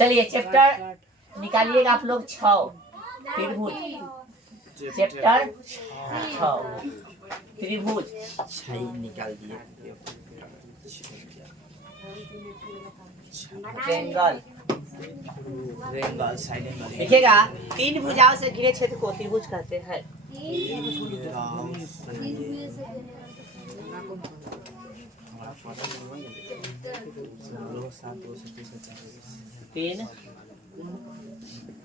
चलिए चैप्टर निकालिएगा आप लोग 6 त्रिभुज। चैप्टर 6 त्रिभुज निकाल दिए। ट्रायंगल रेंगल साइड में देखिएगा। 3 भुजाओं से घिरे क्षेत्र को त्रिभुज कहते हैं। 3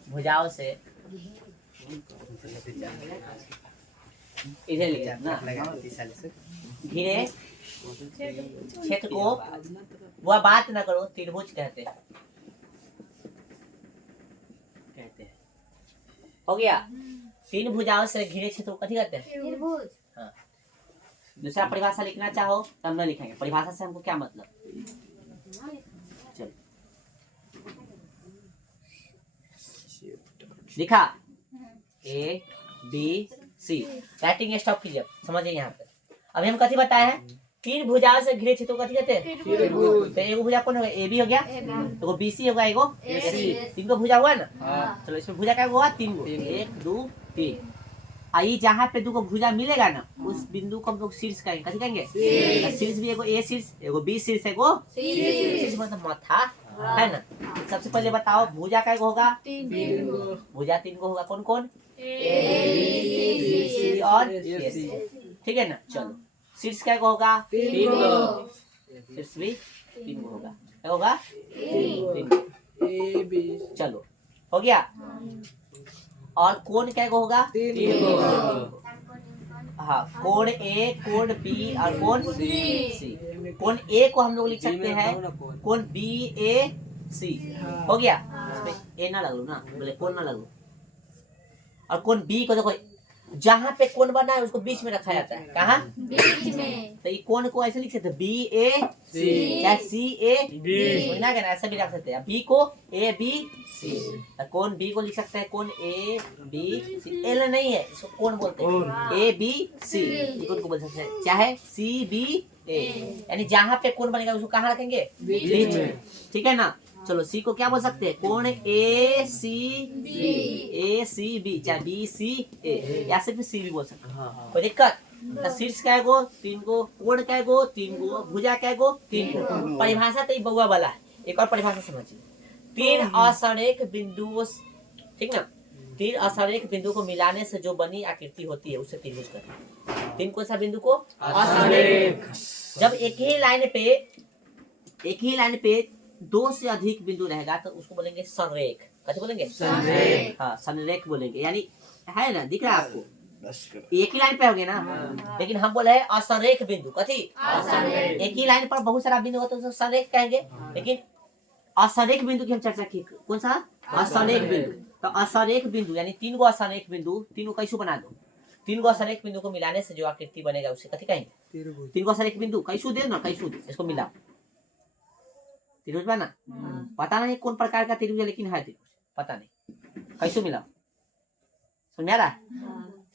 भुजाओं से इधर लिखा ना घिरे क्षेत्र को वह बात न करो त्रिभुज कहते हैं। हो गया। 3 भुजाओं से घिरे क्षेत्र को कथी कहते हैं? त्रिभुज। हाँ। दूसरा परिभाषा लिखना चाहो तब न लिखेंगे। परिभाषा से हमको क्या मतलब? चलो लिखा A B C। Writing stop कीजिए। समझिए यहाँ पे अभी हम कथी बताए हैं? 3 भुजाओं से घिरे क्षेत्र को कथी कहते हैं? तो एगो भुजा कौन होगा? AB हो गया, एगो BC होगा, एगो AC। 3 को भुजा हुआ ना। चलो इसमें भुजा क्या हुआ? 3 गो। 1 2 3। आई जहाँ पे 2 को भुजा मिलेगा ना उस बिंदु को हम लोग शीर्ष कहेंगे। कथी कहेंगे? शीर्ष भी एगो A शीर्ष, एगो B शीर्ष, एगो शीर्ष मतलब माथा है ना। सबसे पहले बताओ भुजा का होगा? 3 गो। भुजा 3 गो होगा। कौन कौन? A B C और AC। ठीक है ना। चलो शीर्ष क्या होगा? 3 गो। शीर्ष भी 3 गो होगा। क्या होगा? 3 गो। चलो हो गया। और कोण क्या होगा? 3 गो। हाँ कोण A, कोण B और कोण C। कोण A को हम लोग लिख सकते हैं कोण BAC। हो गया। इसमें A ना लगो ना, बोले कोण ना लगो। और कोण B को देखो जहाँ पे कोण बना है उसको बीच में रखा जाता है। कहाँ? बीच में। तो ये कोण को ऐसे लिख सकते हैं BAC या CAB। समझना क्या ना? ऐसे भी रख सकते हैं। B को ABC। कोण B को लिख सकते हैं कोण ABC। L नहीं है इसको कोण बोलते हैं। ABC ये कोण को बोल सकते हैं। चाहे CBA यानी जहाँ पे कोण बनेगा उसको कहाँ रखेंगे? बीच में। ठीक है ना। चलो C को क्या बोल सकते हैं? कोण ACB चाहे BCA या सिर्फ C भी बोल सकते हैं। कोई दिक्कत? शीर्ष क्या गो? 3 गो। कोण क्या गो? 3 गो। भुजा क्या गो? 3 गो। परिभाषा तो बउआ वाला है। एक और परिभाषा समझिए। 3 असंरेख बिंदुओं, ठीक ना, 3 असंरेख बिंदु को मिलाने से जो बनी आकृति होती है उसे त्रिभुज कहते हैं। 3 कौन सा बिंदु को? असंरेख। जब एक ही लाइन पे 2 से अधिक बिंदु रहेगा तो उसको बोलेंगे संरेख। कैसे बोलेंगे? संरेख। हाँ संरेख बोलेंगे। यानी है ना, दिख रहा है आपको? एक ही लाइन पे हो गया ना। लेकिन हम बोले हैं असंरेख बिंदु। कथी? असंरेख। एक ही लाइन पर बहुत सारा बिंदु होता है तो संरेख कहेंगे। लेकिन असंरेख बिंदु की हम चर्चा की। कौन सा? असंरेख बिंदु। तो असंरेख बिंदु यानी 3 गो असंरेख बिंदु। 3 को कैसे बना दो? 3 गो असंरेख बिंदु को मिलाने से जो आकृति बनेगा उसे कथी कहेंगे? 3 गो असंरेख बिंदु कैसे दे ना, कैसे दे इसको मिलाओ त्रिभुज बना। पता नहीं कौन प्रकार का त्रिभुज है लेकिन है त्रिभुज। पता नहीं कैसे मिलाओ। समझ आ रहा?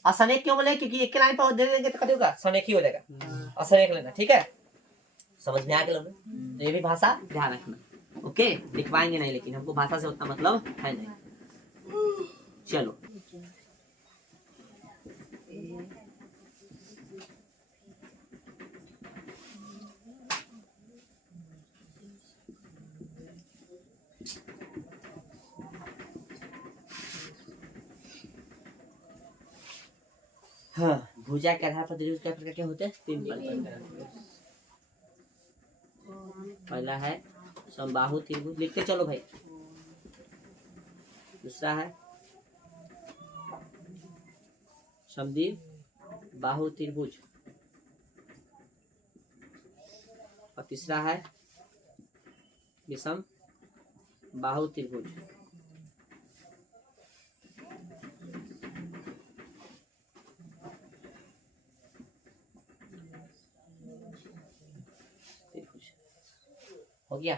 असंरेख क्यों बोले? क्योंकि एक लाइन पर दे देंगे तो कथी होगा? संरेख ही हो जाएगा। असंरेख लेना। ठीक है, समझ में आ गया लोग? तो ये भी भाषा ध्यान रखना। ओके लिखवाएंगे नहीं लेकिन हमको भाषा से उतना मतलब है नहीं। चलो हाँ भुजा के आधार पर त्रिभुज क्या प्रकार के होते हैं? 3 प्रकार। पहला है समबाहु त्रिभुज। लिखते चलो भाई। दूसरा है समद्विबाहु बाहु त्रिभुज। और तीसरा है विषम बाहु त्रिभुज। हो गया।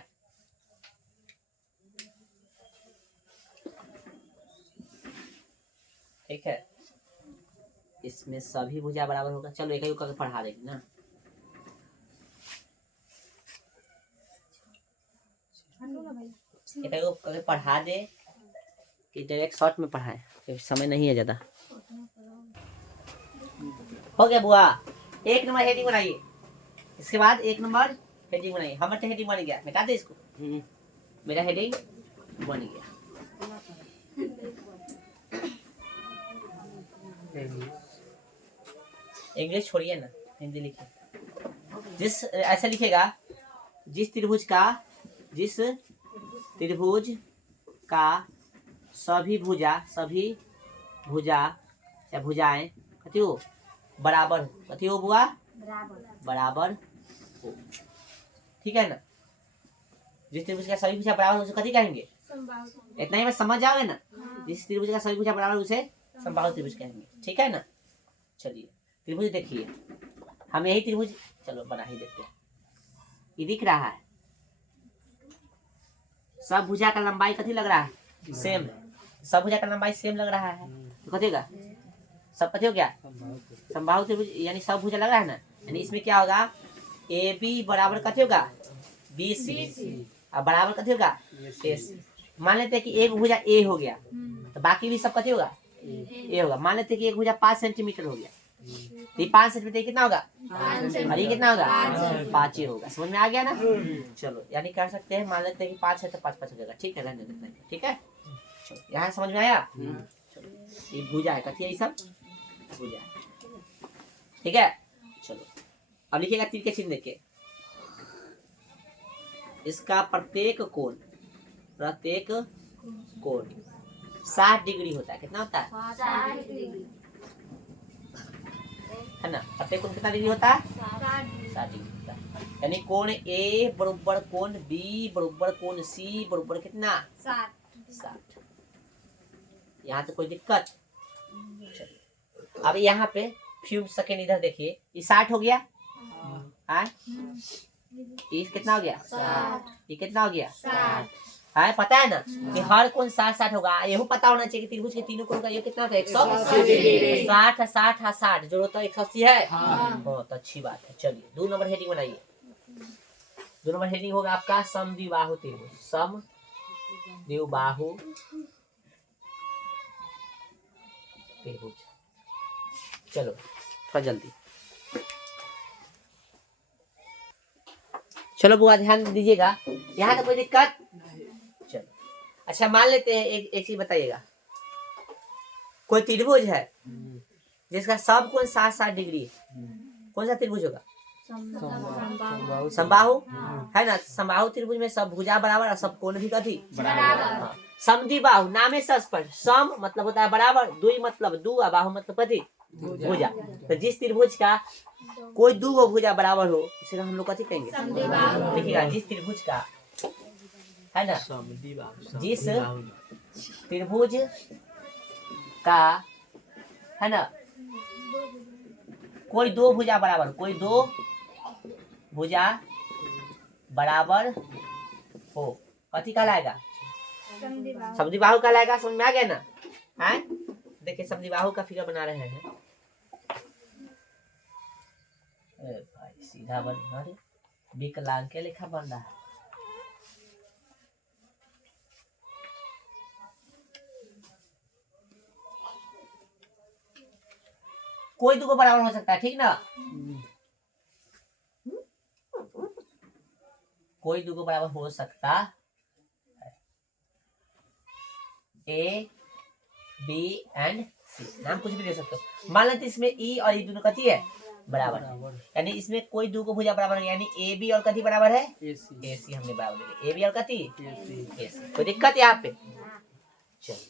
ठीक है, इसमें सभी भुजा बराबर होगा। चलो एक करके पढ़ा देंगे ना। एक अगर पढ़ा दे कि डायरेक्ट शॉर्ट में पढ़ाए, क्योंकि समय नहीं है ज्यादा। हो गया बुआ, 1 नंबर हेडिंग बनाइए। इसके बाद 1 नंबर हेडिंग बनाइए। हमारा हेडिंग बन गया, मिटा दे इसको। मेरा हेडिंग बन गया। इंग्लिश छोड़िए ना, हिंदी लिखिए। जिस ऐसा लिखेगा, जिस त्रिभुज का सभी भुजा या भुजाएं कथी हो बराबर, कथी हो बुआ बराबर हो। ठीक है ना। जिस त्रिभुज का सभी भुजा बराबर हो उसे कथी कहेंगे? इतना ही मैं समझ जाओगे ना। जिस त्रिभुज का सभी भुजा बराबर उसे समबाहु त्रिभुज कहेंगे। ठीक है ना। चलिए त्रिभुज देखिए, हम यही त्रिभुज चलो बना ही देते हैं। ये दिख रहा है, सब भुजा का लंबाई कथी लग रहा है? सेम। सब भुजा का लंबाई सेम लग रहा है तो कथेगा सब कथी हो गया? समबाहु त्रिभुज, यानी सब भुजा लग रहा है ना। यानी इसमें क्या होगा? ए बी बराबर कथी होगा? B C. अब बराबर कथी होगा? AC। मान लेते हैं कि एक भुजा ए हो गया तो बाकी भी सब कथी होगा? ए होगा। मान लेते हैं कि एक भुजा 5 सेंटीमीटर हो गया तो ये 5 सेंटीमीटर कितना होगा? और ये कितना होगा? 5 ही होगा। समझ में आ गया ना। चलो यानी कर सकते हैं, मान लेते हैं कि 5 है तो 5 5 हो जाएगा। ठीक है, रहने देते हैं। ठीक है, चलो यहाँ समझ में आया। चलो ये भुजा है, कथी है ये सब? भुजा। ठीक है, चलो अब लिखिएगा तीर के चिन्ह देखिए। इसका प्रत्येक कोण 60 डिग्री होता है। कितना होता है? 60 डिग्री है ना। प्रत्येक कोण कितना डिग्री होता है? 60 डिग्री होता है। यानी कोण ए बराबर कोण बी बराबर कोण सी बराबर कितना? 60। यहाँ तो कोई दिक्कत? चलिए अब यहाँ पे फ्यू सेकेंड इधर देखिए, ये 60 हो गया। हाँ ये कितना हो गया? 60। ये कितना हो गया? 60। है पता है ना कि हर कोण 60 होगा। ये पता होना चाहिए कि त्रिभुज के तीनों कोण का ये कितना होता है? 180। 60 जो होता है 180 है। बहुत अच्छी बात है। चलिए 2 नंबर हेडिंग बनाइए। 2 नंबर हेडिंग होगा आपका समद्विबाहु त्रिभुज। समद्विबाहु त्रिभुज। चलो थोड़ा जल्दी चलो बुआ ध्यान दीजिएगा, यहाँ तो कोई दिक्कत? चलो अच्छा मान लेते हैं एक चीज बताइएगा। कोई त्रिभुज है जिसका सब कोण 60 डिग्री, कौन सा त्रिभुज होगा? समबाहु है ना। समबाहु त्रिभुज में सब भुजा बराबर और सब कोण भी कथी बराबर। समद्विबाहु नामे से स्पष्ट। सम मतलब होता है बराबर, द्वि मतलब दू, और बाहु मतलब कथी भुजा। तो जिस त्रिभुज का कोई दो भुजा बराबर हो उसे हम लोग कथी कहेंगे? देखिएगा, जिस त्रिभुज का है ना, जिस त्रिभुज का है ना कोई दो भुजा बराबर, कोई दो भुजा बराबर हो कथी कहलाएगा? समद्विबाहु कहलाएगा। समझ में आ गया ना। है देखिए समद्विबाहु का फिगर बना रहे हैं। भाई सीधा बन रहा, विकलांग के लेखा बन रहा है। कोई दो बराबर हो सकता है, ठीक ना। कोई दो बराबर हो सकता है। ए बी एंड सी, नाम कुछ भी दे सकते हो। मान लेते इसमें ई और ई दोनों कथी है? बराबर। यानी इसमें कोई दो को भुजा बराबर है, यानी ए बी और कथी बराबर है? ए सी हमने बराबर लिखे। ए बी और कथी? ए सी। कोई दिक्कत यहाँ पे? चलिए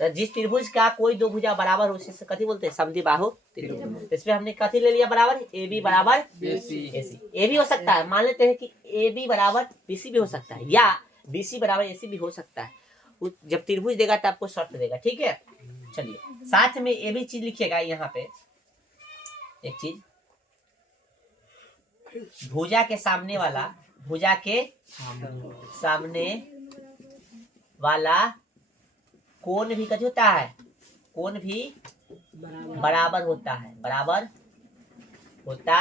तो जिस त्रिभुज का कोई दो भुजा बराबर हो उसे कथी बोलते हैं? समद्विबाहु त्रिभुज। इसमें हमने कथी ले लिया बराबर? ए बी बराबर ए सी। ए भी हो सकता है, मान लेते हैं कि ए बी बराबर बी सी भी हो सकता है, या बी सी बराबर ए सी भी हो सकता है। जब त्रिभुज देगा तो आपको शर्त देगा। ठीक है, चलिए साथ में ये भी चीज लिखिएगा यहाँ पे एक चीज। भुजा के सामने वाला, भुजा के सामने वाला कोण भी कथी होता है? कोण भी बराबर होता है। बराबर होता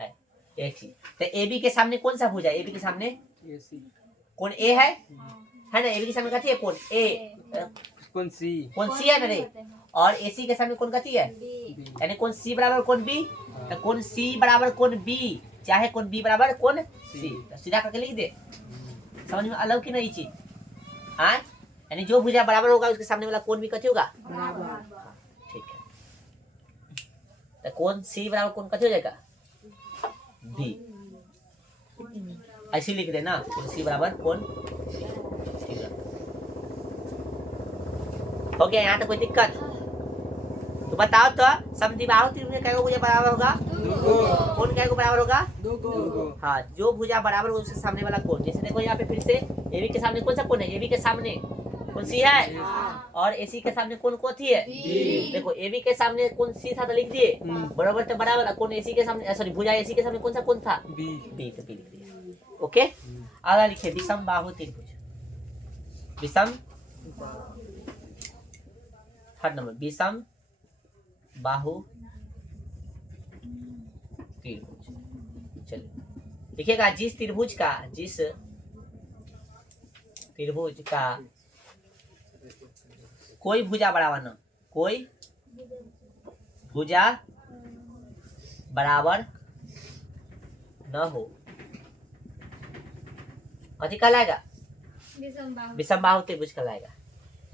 है। एक चीज तो ए बी के सामने कौन सा भुजा? ए बी के सामने कोण ए है है ना, एबी के सामने कथी है कोण ए, कौन सी है ना रे, और एसी के सामने कोण कथी है, यानी कोण सी बराबर कोण बी, तो कोण सी बराबर कोण बी, चाहे कोण बी बराबर कोण सी, तो सीधा करके लिख दे। समझ में अलग की नहीं चीज, हाँ, यानी जो भुजा बराबर होगा उसके सामने वाला कोण भी कथी होगा बराबर, ठीक है। तो कोण सी बराबर कोण कथी हो जाएगा बी, ऐसे लिख देना, कोण सी बराबर कोण सी बराबर। हो गया यहाँ तक कोई दिक्कत? तो बताओ तो समद्विबाहु त्रिभुज कै गो भुजा बराबर होगा, कोण कै गो बराबर होगा, हाँ, जो भुजा बराबर होगा उसके सामने वाला कोण, जैसे देखो यहाँ पे फिर से एबी के सामने कौन सा कोण है, एबी के सामने कौन सी है, और एसी के सामने कौन कथी है, देखो एबी के सामने कौन सी था तो लिख दिए बराबर, तो बराबर कौन एसी के सामने, सॉरी भुजा एसी के सामने कौन सा कौन था बी, तो बी लिख दिया। ओके, अगला लिखिए विषम बाहु त्रिभुज, विषम थर्ड नंबर, विषम बाहु त्रिभुज। चलिए लिखिएगा, जिस त्रिभुज का कोई भुजा बराबर न, कोई भुजा बराबर न हो, कथी कहलाएगा, विषम बाहु त्रिभुज कहलाएगा,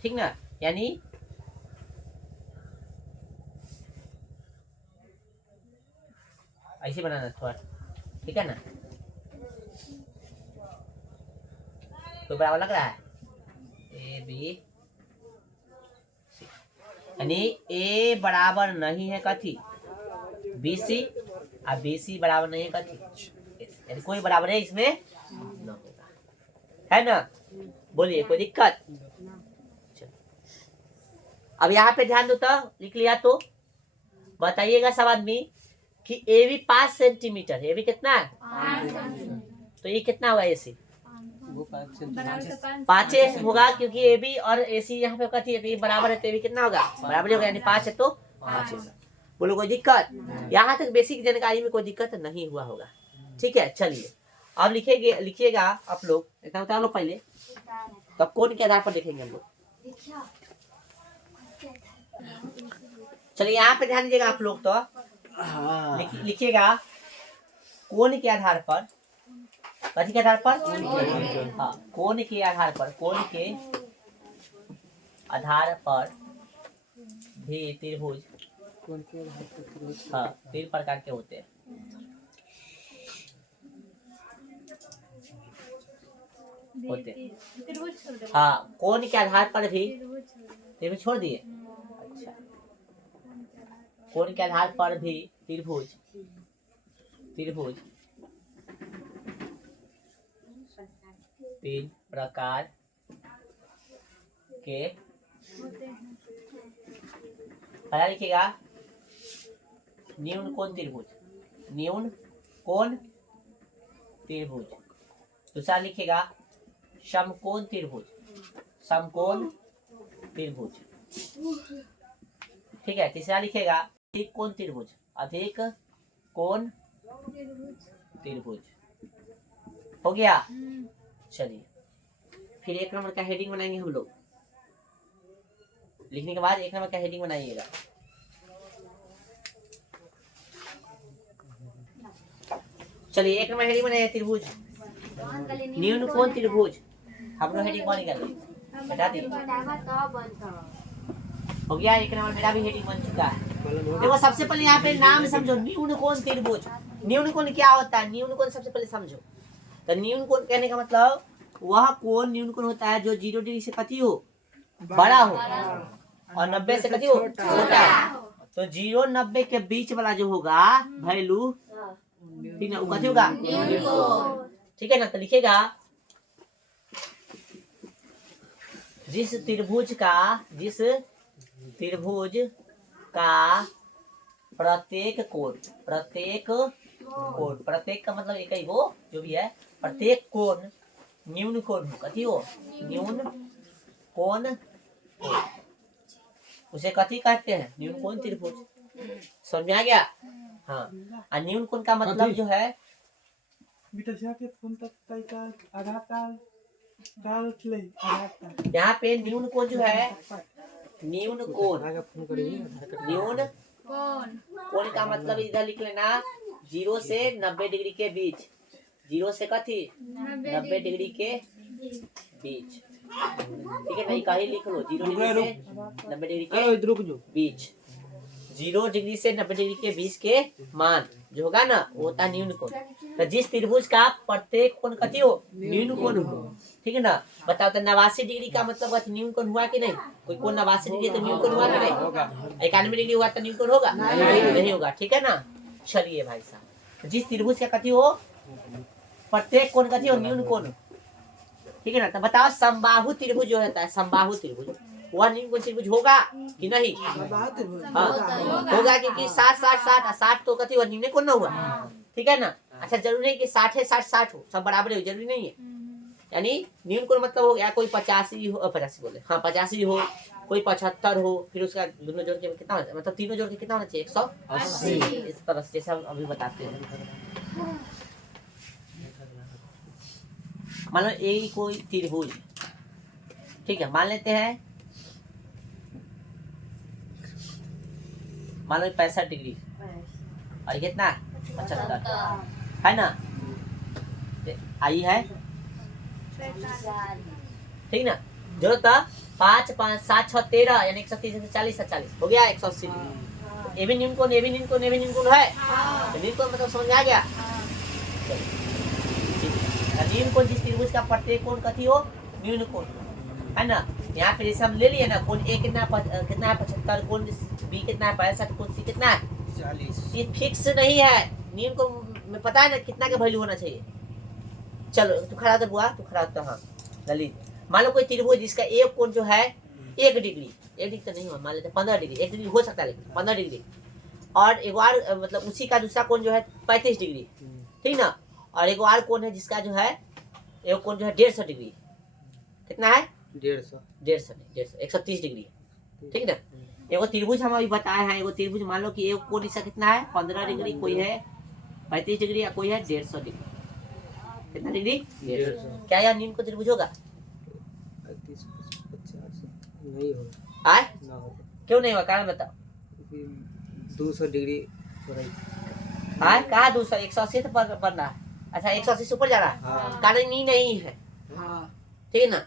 ठीक ना, यानी ऐसे बनाना थोड़ा, ठीक है ना, कोई बराबर लग रहा है ए बी सी, यानी ए बराबर नहीं है कथी बी सी, और बी सी बराबर नहीं है कथी, यानी कोई बराबर है इसमें न होगा, है ना, बोलिए कोई दिक्कत? अब यहाँ पे ध्यान दो, तो लिख लिया तो बताइएगा सब आदमी कि A B 5 centimetre, A B कितना है, तो ये कितना होगा एसी, 5 होगा, क्योंकि ए बी और एसी यहाँ पे कथी है, तो ये बराबर है, तो ए बी कितना होगा बराबर होगा, यानी 5 है तो 5 होगा। बोलो कोई दिक्कत? यहाँ तक बेसिक जानकारी में कोई दिक्कत नहीं हुआ होगा, ठीक है। चलिए अब लिखिएगा आप लोग, इतना बता लो पहले, तो कोण के आधार पर लिखेंगे हम लोग। चलिए यहाँ पे ध्यान दीजिएगा आप लोग, तो लिखिएगा कोण के आधार पर, कथी के आधार पर, हाँ, कोण के आधार पर, कोण के आधार पर भी त्रिभुज, हाँ, 3 प्रकार के होते हैं, हाँ, कोण के आधार पर भी त्रिभुज छोड़ दिए, अच्छा, कोण के आधार पर भी त्रिभुज 3 प्रकार के पहला लिखिएगा न्यून कोण त्रिभुज, न्यून कोण त्रिभुज। दूसरा लिखिएगा समकोण त्रिभुज, समकोण त्रिभुज, ठीक है। तीसरा लिखिएगा अधिक कोण त्रिभुज, अधिक कोण त्रिभुज। हो गया? चलिए फिर 1 नंबर का हेडिंग बनाएंगे हम लोग। लिखने के बाद 1 नंबर का हेडिंग बनाइएगा। चलिए 1 नंबर हेडिंग बनाइए, त्रिभुज, न्यून कोण त्रिभुज। हम लोग हेडिंग बन गए, बता दी। हो गया 1 नंबर, मेरा भी हेडिंग बन चुका है। देखो सबसे पहले यहाँ पे नाम समझो, न्यून कोण त्रिभुज। न्यून कोण क्या होता है, न्यून कोण सबसे पहले समझो। तो न्यून कोण कहने का मतलब वह कोण न्यून कोण होता है जो 0 डिग्री से कती हो, बड़ा हो, और 90 से कती हो, छोटा हो। तो 0 90 के बीच वाला जो होगा वैल्यू, ठीक ना, वो कती होगा, ठीक है ना। तो लिखेगा जिस त्रिभुज का प्रत्येक कोण, प्रत्येक का मतलब एक ही वो जो भी है, प्रत्येक कोण न्यून कोण हो, कथी हो, न्यून कोण हो, उसे कथी कहते हैं, न्यून कोण त्रिभुज। समझ में आ गया? हाँ, और न्यून कोण का मतलब जो है, यहाँ पे न्यून कोण जो है, न्यून कोण, न्यून कोण का मतलब इधर लिख लेना 0 से 90 डिग्री के बीच, 0 से कथी 90 डिग्री के बीच, ठीक है। नहीं कहीं लिख लो 0 डिग्री से 90 डिग्री के बीच, 0 डिग्री से 90 डिग्री के बीच के मान जो होगा ना वो होता है न्यून कोण। तो जिस त्रिभुज का प्रत्येक कोण कथी हो, न्यून कोण हो, ठीक है ना। बताओ तो 89 डिग्री का मतलब न्यून कोण हुआ कि नहीं? कोई कोण 89 डिग्री तो न्यून कोण हुआ कि नहीं? 91 डिग्री हुआ तो न्यून कोण होगा? नहीं होगा, ठीक है ना। चलिए भाई साहब, जिस त्रिभुज का कथी हो प्रत्येक कोण कथी हो, न्यून कोण, ठीक है ना। तो बताओ समबाहु त्रिभुज जो होता है, समबाहु त्रिभुज वह न्यून कोण त्रिभुज होगा कि नहीं? होगा, क्योंकि 60 60 60 60 तो कथी हुआ, न्यून कोण ना हुआ, ठीक है ना। अच्छा जरूरी नहीं कि 60 है 60 60 हो, सब बराबर हो, जरूरी नहीं है। यानी न्यून कोण मतलब हो गया कोई 85 हो, 85 बोले हाँ 85 हो, कोई 75 हो, फिर उसका दोनों जोड़ के कितना होना, मतलब तीनों जोड़ के कितना होना चाहिए 180, इस तरह से जैसे हम अभी बताते हैं। मान लो ए कोई त्रिभुज, ठीक है, मान लेते हैं मान लो 65 डिग्री और कितना 75 है ना, आई है ठीक ना। जो था 5 5 7 6 13 यानी 130 40 40 हो गया 180 डिग्री। ए भी न्यून कोण, ए भी न्यून कोण, ए भी न्यून कोण है, न्यून कोण मतलब समझ में आ गया। न्यून कोण जिस त्रिभुज का प्रत्येक कोण कथी हो, न्यून कोण है ना। यहाँ पे जैसे हम ले लिए ना, कोण ए कितना है 75, कोण बी कितना है 65, कोण सी कितना है 40। ये फिक्स नहीं है, न्यून कोण में पता है ना कितना का वैल्यू होना चाहिए। चलो तू खड़ा तो बुआ, तू खड़ा तो हाँ ललित। मान लो कोई त्रिभुज जिसका एक कोण जो है 1 डिग्री, 1 डिग्री तो नहीं हुआ, मान लेते 15 डिग्री, 1 डिग्री हो सकता है लेकिन 15 डिग्री, और एक बार मतलब उसी का दूसरा कोण जो है 35 डिग्री, ठीक ना। और एक और कोण है जिसका जो है एक कोण जो है 150 डिग्री, कितना है 150 130 डिग्री, ठीक ना। एगो त्रिभुज हम अभी बताए हैं, एगो त्रिभुज मान लो कि एक कोण इसका कितना है 15 डिग्री, कोई है 35 डिग्री या कोई है 150 डिग्री, कितना डिग्री 150। क्या यह न्यून कोण त्रिभुज होगा? नहीं होगा, आए ना होगा, क्यों नहीं होगा, कारण बताओ। 200 डिग्री आए कहा 200 180 तो बन रहा है, अच्छा 180 से ऊपर जा रहा है, हाँ। कारण नहीं है, ठीक है ना।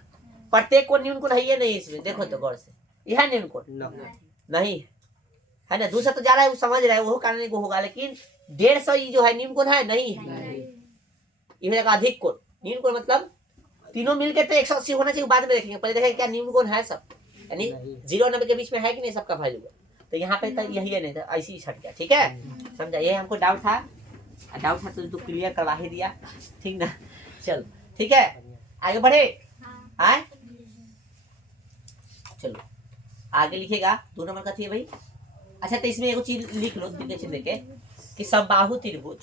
प्रत्येक कोण न्यून कोण है ये नहीं, इसमें देखो तो गौर से, यह है न्यून कोण नहीं है ना। दूसरा तो जा रहा है वो समझ रहा है, वो कारण को होगा, लेकिन 150 ये जो है न्यून कोण है नहीं है, ये हो जाएगा अधिक कोण। न्यून कोण मतलब तीनों मिलके तो 180 होना चाहिए, बाद में देखेंगे, पहले देखेंगे क्या न्यून कोण है सब, यानी 0 और 90 के बीच में है कि नहीं सबका वैल्यू। तो यहाँ पे तो यही है, नहीं तो ऐसे ही छट गया, ठीक है समझा। ये हमको डाउट था तो तू क्लियर करवा ही दिया, ठीक ना। चलो ठीक है आगे बढ़े, आए चलो आगे लिखेगा 2 नंबर का थी भाई। अच्छा तो इसमें एक चीज लिख लो देखे कि समबाहु त्रिभुज,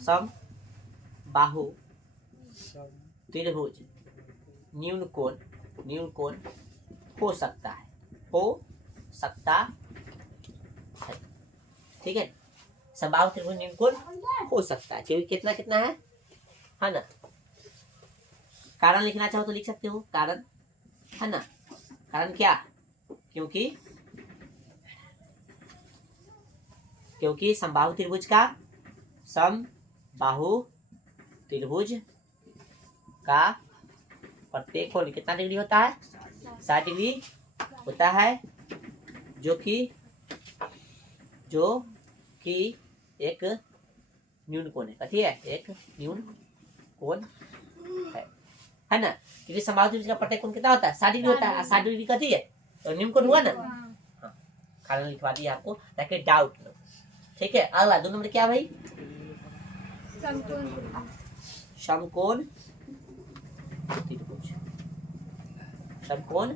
समबाहु त्रिभुज न्यून कोण हो सकता है, ठीक है। समबाहु त्रिभुज न्यून कोण हो सकता है, क्योंकि कितना कितना है ना। कारण लिखना चाहो तो लिख सकते हो, कारण है ना। कारण क्या, क्योंकि समबाहु त्रिभुज का प्रत्येक कोण कितना डिग्री होता है 60 डिग्री होता है, जो कि एक न्यून कोण है, कथी है एक न्यून कोण है ना। क्योंकि समबाहु त्रिभुज का प्रत्येक कोण कितना होता है 60 डिग्री होता है, 60 डिग्री कथी है तो न्यून कोण हुआ ना। हाँ कारण लिखवा दिया आपको ताकि डाउट न, ठीक है। अगला 2 नंबर क्या भाई, समकोण त्रिभुज, समकोण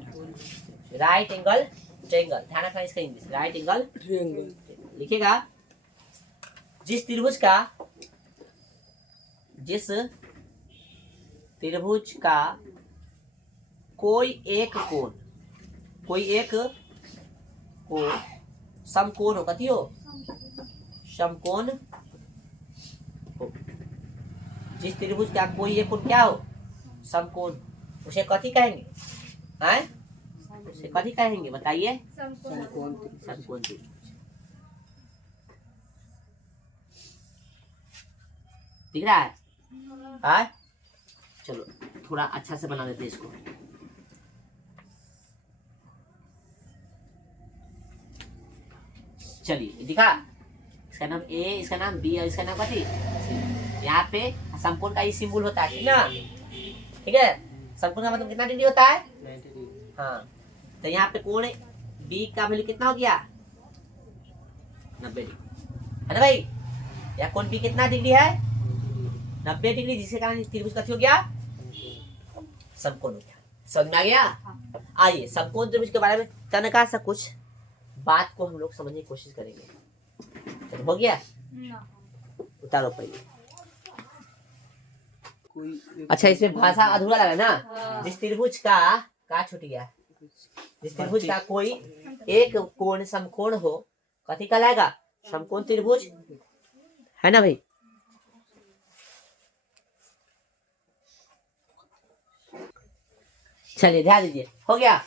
राइट एंगल ट्रायंगल, ध्यान रखना इसका इंग्लिश राइट एंगल ट्रायंगल लिखेगा। जिस त्रिभुज का कोई एक कोण समकोण हो, कथी हो समकोण हो। जिस त्रिभुज का कोई एक कोण क्या हो समकोण, उसे कथी कहेंगे? हैं? उसे कथी कहेंगे बताइए? समकोण समकोण त्रिभुज। दिख रहा है? हाँ? चलो थोड़ा अच्छा से बना देते इसको। चलिए दिखा, इसका नाम ए, इसका नाम बी और इसका नाम कथी? यहाँ पे समकोण का ये सिंबल होता है, ठीक ना? ठीक है, समकोण का मतलब कितना डिग्री होता है? 90 डिग्री। हाँ, तो यहाँ पे कोण बी का वैल्यू कितना हो गया? 90 डिग्री, है ना भाई? या कोण बी कितना डिग्री है? 90 डिग्री, जिसके कारण त्रिभुज कथी हो गया? समकोण हो गया। समझ में आ गया? आइए समकोण त्रिभुज के बारे में तनका सा कुछ बात को हम लोग समझने की कोशिश करेंगे। चलो हो गया? उतारो पहले। अच्छा, इसमें भाषा अधूरा लगा ना? जिस त्रिभुज का छूट गया, जिस त्रिभुज का कोई एक कोण समकोण हो, कथी कहलाएगा? समकोण त्रिभुज, है ना भाई? चलिए ध्यान दीजिए, हो गया?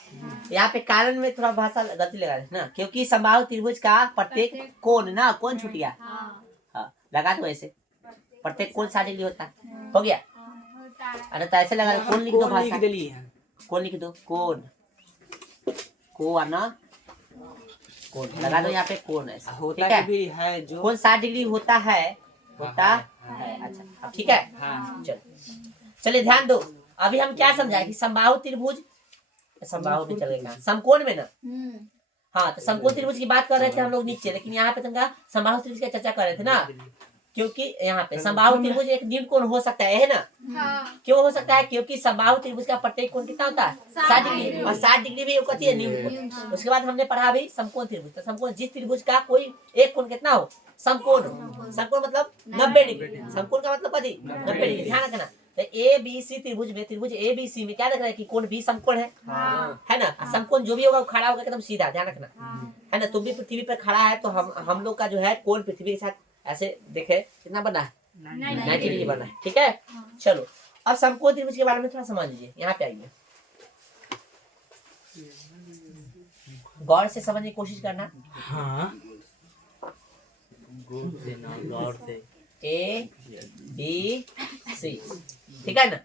यहाँ पे कारण में थोड़ा भाषा गलती लगा रहे ना, क्योंकि समबाहु त्रिभुज का प्रत्येक कोण ना, कोण छूट गया। हाँ, लगा दो ऐसे, प्रत्येक कोण 60 डिग्री होता है। हो गया? अरे तो ऐसे लगा दो, कोण लिख दो, भाषा कोण लिख दो, कोण को ना, कोण लगा दो यहाँ पे, कोण ऐसा होता ठीक है? भी है जो कोण 60 डिग्री होता है, होता है। अच्छा अब ठीक है, चलो चलिए ध्यान दो। अभी हम क्या समझाए कि समबाहु त्रिभुज, समबाहु में चलेगा, समकोण में ना। हाँ, तो समकोण त्रिभुज की बात कर रहे थे हम लोग नीचे, लेकिन यहाँ पे तुमका समबाहु त्रिभुज की चर्चा कर रहे थे ना, क्योंकि यहाँ पे समबाहु त्रिभुज एक निम्न कोण हो सकता है ना? क्यों हो सकता है? क्योंकि समबाहु त्रिभुज का प्रत्येक कोण कितना होता है? 60 डिग्री, और 60 डिग्री भी कथी है? निम्न कोण। उसके बाद हमने पढ़ा भी समकोण त्रिभुज, तो समकोण जिस त्रिभुज का कोई एक कोण कितना हो? समकोण हो। समकोण मतलब 90 डिग्री, समकोण का मतलब कथी? 90 डिग्री। ध्यान रखना, तो ए बी सी त्रिभुज में, त्रिभुज ए बी सी में क्या देख रहा है कि कोण बी समकोण है, है ना? समकोण जो भी होगा वो खड़ा होगा एकदम सीधा, ध्यान रखना, है ना? तुम भी पृथ्वी पर खड़ा है, तो हम लोग का जो है कोण पृथ्वी के साथ ऐसे देखे कितना बना है? 90 डिग्री बना है, ठीक है? चलो अब समकोण त्रिभुज के बारे में थोड़ा समझ लीजिए। यहाँ पे आइए, गौर से समझने की कोशिश करना। हाँ, गौर से ए बी सी, ठीक है ना?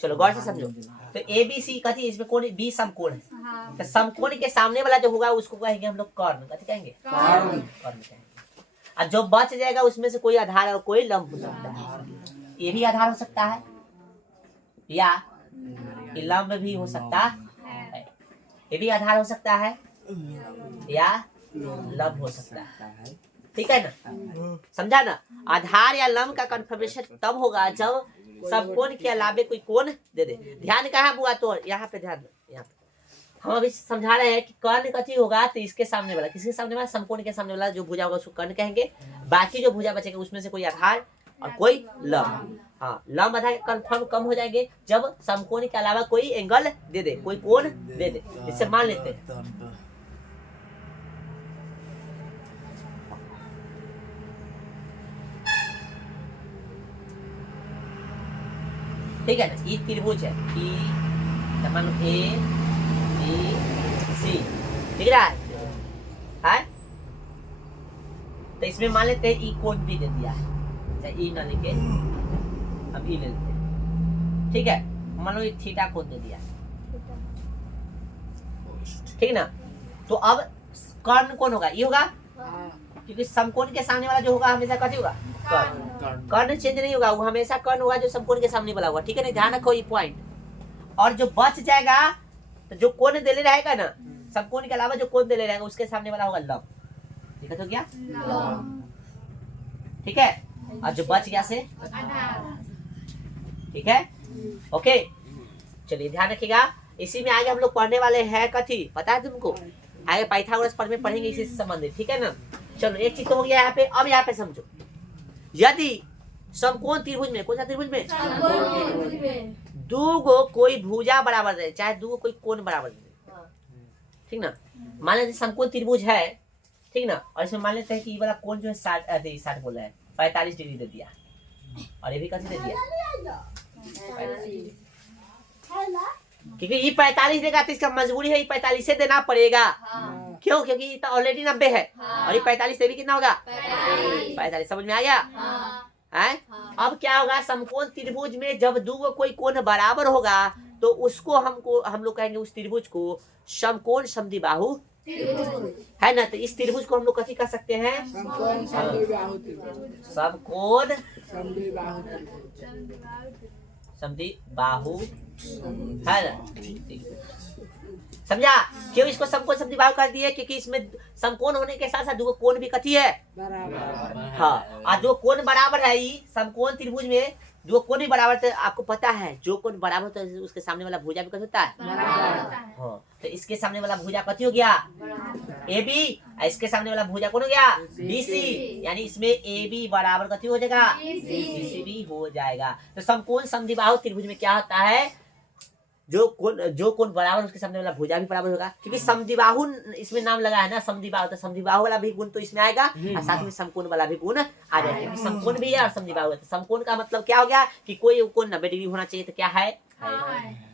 चलो गौर से समझो। तो ए बी सी कथी? इसमें कोण बी समकोण है, तो समकोण के सामने वाला जो होगा उसको कहेंगे हम लोग कर्ण। कथी कहेंगे? कर्ण कहेंगे। और जो बच जाएगा उसमें से कोई आधार और कोई लंब हो सकता है। ये भी आधार हो सकता है, या ये लंब भी हो सकता है। ये भी आधार हो सकता है, या लंब हो सकता है, ठीक है ना? समझा ना? आधार या लंब का कन्फर्मेशन तब होगा जब समकोण के अलावे कोई कोण दे दे। ध्यान कहाँ बुआ? तो यहाँ पे ध्यान, यहाँ पे हम अभी समझा रहे हैं कि कर्ण कथी होगा, तो इसके सामने वाला, किसके सामने वाला? समकोण के सामने वाला जो भुजा होगा उसको कर्ण कहेंगे। बाकी जो भुजा बचेगा उसमें से कोई आधार और कोई लंब। हाँ, लंब आधार कंफर्म कम हो जाएंगे जब समकोण के अलावा कोई एंगल दे दे, कोई कोण दे दे। इससे मान लेते हैं, ठीक है ना? ये त्रिभुज है, मान लो ए बी सी, दिख रहा है? तो इसमें मान लेते हैं ई कोण भी दे दिया है, ई ना लेके अब ई ले लेते हैं, ठीक है? मान लो ये थीटा कोण दे दिया, ठीक ना? तो अब कर्ण कौन होगा? ये होगा, क्योंकि समकोण के सामने वाला जो होगा हमेशा कथी होगा? कर्ण। कर्ण चेंज नहीं होगा, वो हमेशा कर्ण होगा जो समकोण के सामने वाला होगा, ठीक है ना? ध्यान रखो ये पॉइंट। और जो बच जाएगा, तो जो कोण दे ले रहेगा ना, समकोण के अलावा जो कोण दे ले रहेगा उसके सामने वाला होगा लंब। ठीक है, तो क्या ठीक है? और जो बच गया से, ठीक है? ओके, चलिए ध्यान रखिएगा। इसी में आगे हम लोग पढ़ने वाले हैं कथी, पता है तुमको? आगे पाइथागोरस पर में पढ़ेंगे इसी से संबंधित, ठीक है ना? चलो एक चीज तो हो गया यहाँ पे। अब यहाँ पे समझो, यदि समकोण त्रिभुज में, कौन सा त्रिभुज में दो गो कोई भुजा बराबर रहे, चाहे दो कोई कोण बराबर रहे, ठीक ना? मान लेते समकोण त्रिभुज है, ठीक ना? और इसमें मान लेते हैं कि ये वाला कोण जो है 60 बोल रहा है, 45 डिग्री दे दिया, और ये भी कैसे दे दिया? क्योंकि ये 45 देगा तो इसका मजबूरी है ये 45 से देना पड़ेगा। क्यों? क्योंकि ये तो ऑलरेडी 90 है और ये 45 से भी कितना होगा 45। समझ में आ गया है? अब क्या होगा, समकोण त्रिभुज में जब दो कोई कोण बराबर होगा तो उसको हम लोग कहेंगे उस त्रिभुज को समकोण समद्विबाहु है ना। तो इस त्रिभुज को हम लोग कथी कह सकते हैं, समकोण समद्विबाहु है ना। समझा? क्यों इसको समकोण समद्विबाहु कर दिए? क्योंकि इसमें समकोण होने के साथ साथ दो कोण भी कथी है हाँ, और दो कोण बराबर है। ये समकोण त्रिभुज में दो कोण भी बराबर, तो आपको पता है जो कोण बराबर होता है उसके सामने वाला भुजा भी कथी होता है हाँ। तो इसके सामने वाला भुजा कथी हो गया AB, इसके सामने वाला भुजा कौन हो गया BC, यानी इसमें AB बराबर कथी हो जाएगा BC भी हो जाएगा। तो समकोण समद्विबाहु त्रिभुज में क्या होता है, जो कोण बराबर उसके सामने वाला भुजा भी बराबर होगा। क्योंकि समद्विबाहु इसमें नाम लगा है ना, समद्विबाहु, तो समद्विबाहु वाला भी गुण तो इसमें आएगा और साथ में समकोण वाला भी गुण आ जाएगा। क्योंकि समकोण भी है और समद्विबाहु है। तो समकोण का मतलब क्या हो गया कि कोई कोण 90 डिग्री होना चाहिए, तो क्या है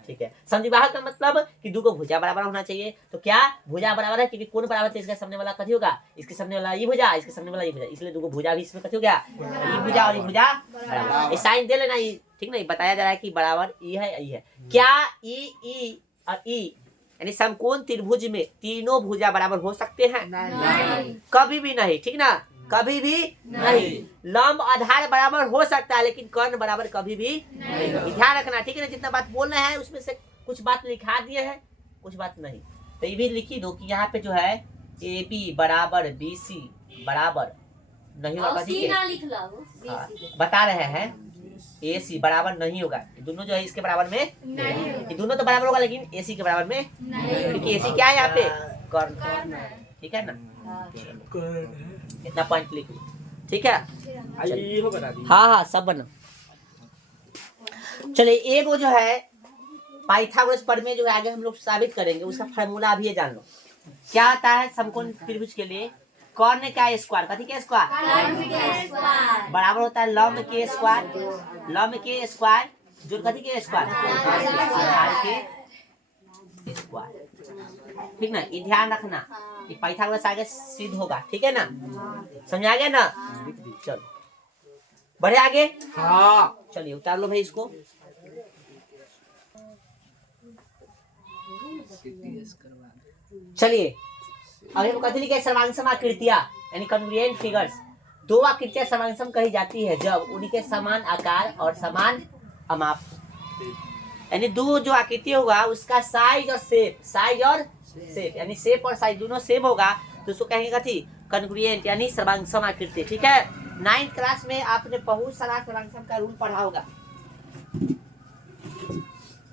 ठीक है। समद्विबाहु का मतलब कि दो को भुजा बराबर होना चाहिए। तो क्या भुजा बराबर है क्योंकि कोण बराबर, तो इसके सामने वाला कथी होगा, इसके सामने वाला ये भुजा, इसके सामने वाला ये भुजा, इसलिए दो को भुजा भी इसमें कथी हो गया ये भुजा और ये भुजा बराबर। साइन दे लेना, ये ठीक नहीं बताया जा रहा है कि बराबर ई है ई है। क्या ई और ई यानी समकोण त्रिभुज में तीनों भुजा बराबर हो सकते हैं? नहीं, कभी भी नहीं, ठीक ना, कभी भी नहीं। लंब आधार बराबर हो सकता है लेकिन कर्ण बराबर कभी भी नहीं। ध्यान रखना, ठीक है ना। जितना बात बोल रहे हैं उसमें से कुछ बात लिखा दिए हैं, कुछ बात नहीं, तो ये भी लिखी दो कि यहाँ पे जो है AB बराबर BC बराबर नहीं होगा। बता रहे हैं AC बराबर नहीं होगा, दोनों जो है इसके बराबर में नहीं, दोनों तो बराबर होगा लेकिन AC के बराबर में नहीं, क्योंकि AC क्या है यहाँ पे कर्ण, ठीक है ना। इतना पॉइंट लिख, ठीक है। हाँ हाँ सब बना। चलिए एक वो जो है पाइथागोरस प्रमेय जो है आगे हम लोग साबित करेंगे, उसका फार्मूला अभी ये जान लो। क्या आता है समकोण त्रिभुज के लिए, कर्ण का स्क्वायर, कथी के स्क्वायर बराबर होता है लंब के स्क्वायर, लंब के स्क्वायर जो कथी के स्क्वायर आधार के स्क्वायर, ठीक ना। ये ध्यान रखना कि पाइथागोरस आगे सिद्ध होगा, ठीक है ना, समझा गया ना। चलो बढ़े आगे। हाँ चलिए उतार लो भाई इसको। चलिए अब हम कथी लिखे, सर्वांगसम आकृतियां यानी कॉन्ग्रुएंट फिगर्स। दो आकृतियां सर्वांगसम कही जाती है जब उनके समान आकार और समान अमाप, यानी दो जो आकृति होगा उसका साइज और शेप यानी शेप और साइज दोनों सेम होगा तो उसको कहेंगे कथी कॉन्ग्रुएंट यानी सर्वांगसम आकृति, ठीक है। 9th क्लास में आपने बहुत सारा सर्वांगसम का रूल पढ़ा होगा,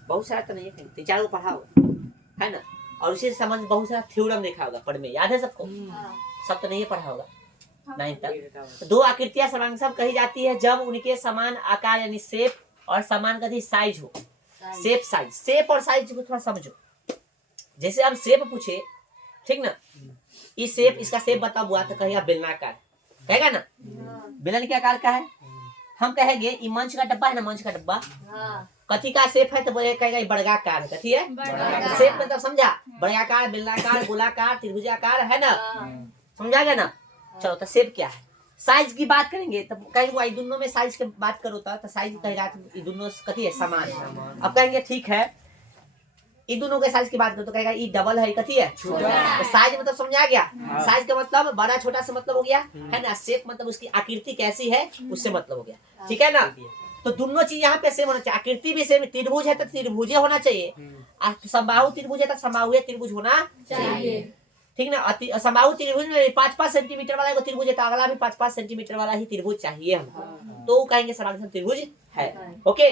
बहुत सारा तो नहीं है, 3-4 को पढ़ा होगा है ना। और उसी से संबंधित बहुत सारा थ्योरम देखा होगा पढ़ में, याद है सबको? सब तो नहीं पढ़ा होगा 9th तक। दो आकृतियां सर्वांगसम कही जाती है जब उनके समान आकार यानी शेप और समान कथी साइज हो। शेप साइज, शेप और साइज को थोड़ा समझो। जैसे हम शेप पूछे, ठीक ना, इस शेप, इसका शेप बता हुआ तो कहेगा बेलनाकार, कहेगा ना बेलन के आकार का है। हम कहेंगे ये मंच का डब्बा है ना, मंच का डब्बा कथी का शेप है तो बोले कहेगा ये वर्गाकार है, कथी है शेप मतलब समझा, वर्गाकार बेलनाकार गोलाकार त्रिभुजाकार है ना, समझा गया ना। चलो तो शेप क्या है, साइज की बात करेंगे तब कहेंगे ये दोनों में साइज की बात करो तो साइज कहेगा ये दोनों कथी है समान है। अब कहेंगे ठीक है ये दोनों के साइज की बात करो तो कहेगा ये डबल है कथी है छोटा, तो साइज मतलब समझा गया, साइज का मतलब बड़ा छोटा से मतलब हो गया है ना, शेप मतलब उसकी आकृति कैसी है उससे मतलब हो गया, ठीक है ना। तो दोनों चीज यहाँ पे सेम होना चाहिए, आकृति भी सेम, त्रिभुज है तो त्रिभुज होना चाहिए, समबाहु त्रिभुज है तो समबाहु त्रिभुज होना चाहिए, ठीक ना। समबाहु त्रिभुज में 5-5 सेंटीमीटर वाला एक त्रिभुज है तो अगला भी 5-5 सेंटीमीटर वाला ही त्रिभुज चाहिए हमको, तो कहेंगे सर्वांगसम त्रिभुज है। ओके,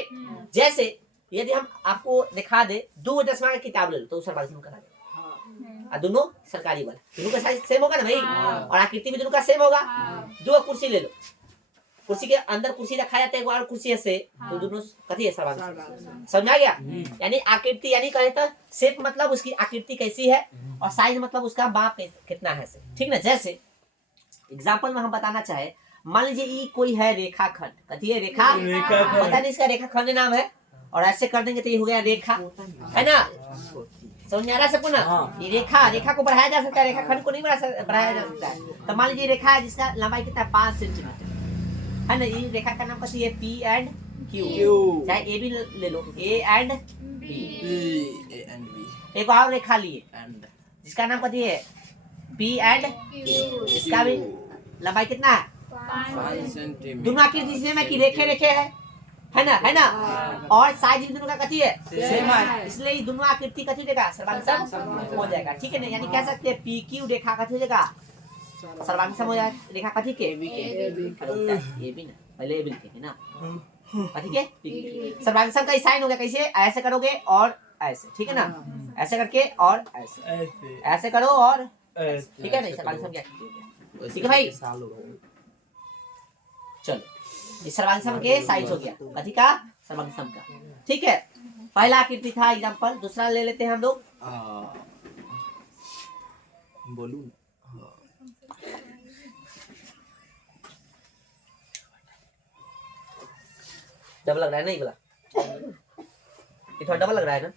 जैसे यदि हम आपको दिखा दे 2 10वां का किताब ले लो तो सर्वांगसम करा दे, दोनों सरकारी वाला, दोनों का साइज सेम होगा ना भाई, और आकृति भी दोनों का सेम होगा। 2 कुर्सी ले लो, कुर्सी के अंदर कुर्सी रखा जाता है और कुर्सी ऐसे, तो दोनों कथी है सर्वांगसम, समझा गया। यानी आकृति यानी कहे तो शेप मतलब उसकी आकृति कैसी है और साइज मतलब उसका माप कितना है, ठीक ना। जैसे एग्जांपल में हम बताना चाहे, मान लीजिए ये कोई है रेखाखंड, कथी है रेखा, पता नहीं इसका रेखाखंड नाम है और ऐसे कर देंगे तो ये हो गया रेखा, है ना? समझ आ रहा है सबको ना? हाँ। ये रेखा को बढ़ाया जा सकता है, रेखा खंड को नहीं बढ़ाया जा सकता है। तो मान लीजिए रेखा है जिसका लंबाई कितना है 5 सेंटीमीटर, है ना? ये रेखा का नाम कहती है P एंड Q, चाहे ए भी ले लो, A एंड B। एक और रेखा लिए जिसका नाम कहती है P एंड Q, इसका भी लंबाई कितना है? 5 सेंटीमीटर। दोनों आकृति सेम है कि रेखे रेखे है ना? है ना? और साइज भी दोनों का कथी है? सेम है। इसलिए दोनों आकृति कथी हो जाएगा? सर्वांगसम हो जाएगा, ठीक है ना? यानी कह सकते हैं PQ रेखा कथी हो जाएगा? सर्वांगसम हो जाएगा। रेखा कथी के? ये भी ना, पहले ये भी लिखेंगे ना, कथी के? PQ। सर्वांगसम का साइन हो गया कैसे? ऐसे करोगे और ऐसे, ठीक है ना? ऐसे करके और ऐसे, ऐसे करो और ठीक है ना? सर्वांगसम क्या ठीक है भाई? चलो, ये सर्वांगसम के साइज हो गया, कथी का? सर्वांगसम का, ठीक है? पहला आकृति था एग्जांपल, दूसरा ले लेते हैं हम लोग। बोलू डबल लग रहा है ना ये वाला? ये थोड़ा डबल लग रहा है ना?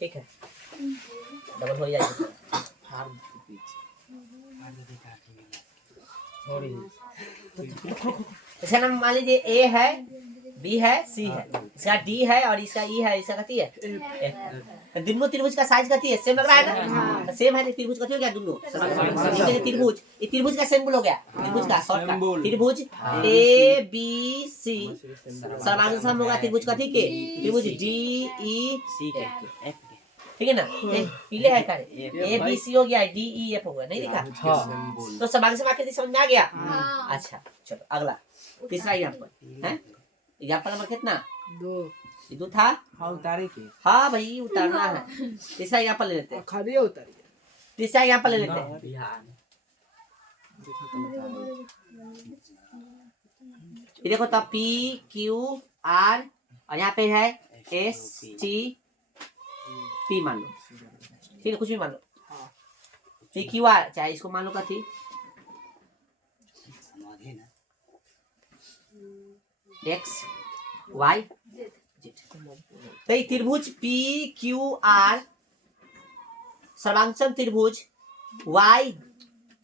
ठीक है, डबल हो जाएगा। इसका नाम मान लीजिए A है, B है, C है, इसका D है और इसका E है, इसका कथी है? F। दोनों त्रिभुज का साइज कथी है? सेम लग रहा है ना? सेम है, त्रिभुज कथी हो गया? दोनों त्रिभुज, ये त्रिभुज का सिंबल हो गया, त्रिभुज का शॉर्टकट, त्रिभुज ABC सर्वांगसम होगा त्रिभुज कथी के? त्रिभुज DEC के, ठीक है ना? पीले है का ABC हो गया, DEF हो गया, नहीं दिखा? तो सर्वांगसम आकृति समझ में आ गया? अच्छा चलो अगला तीसरा एग्जांपल है। एग्जांपल नंबर कितना? 2 था। हाँ उतारे के। हाँ भाई उतारना है। तीसरा एग्जांपल ले लेते हैं। खड़े उतारिए। तीसरा एग्जांपल ले लेते हैं। ये देखो तब P Q R और यहाँ पे है S T P मान लो, ठीक है? कुछ भी मान लो, P Q R, चाहे इसको मान लो कथी X Y Z। तो ये त्रिभुज P Q R सर्वांगसम त्रिभुज Y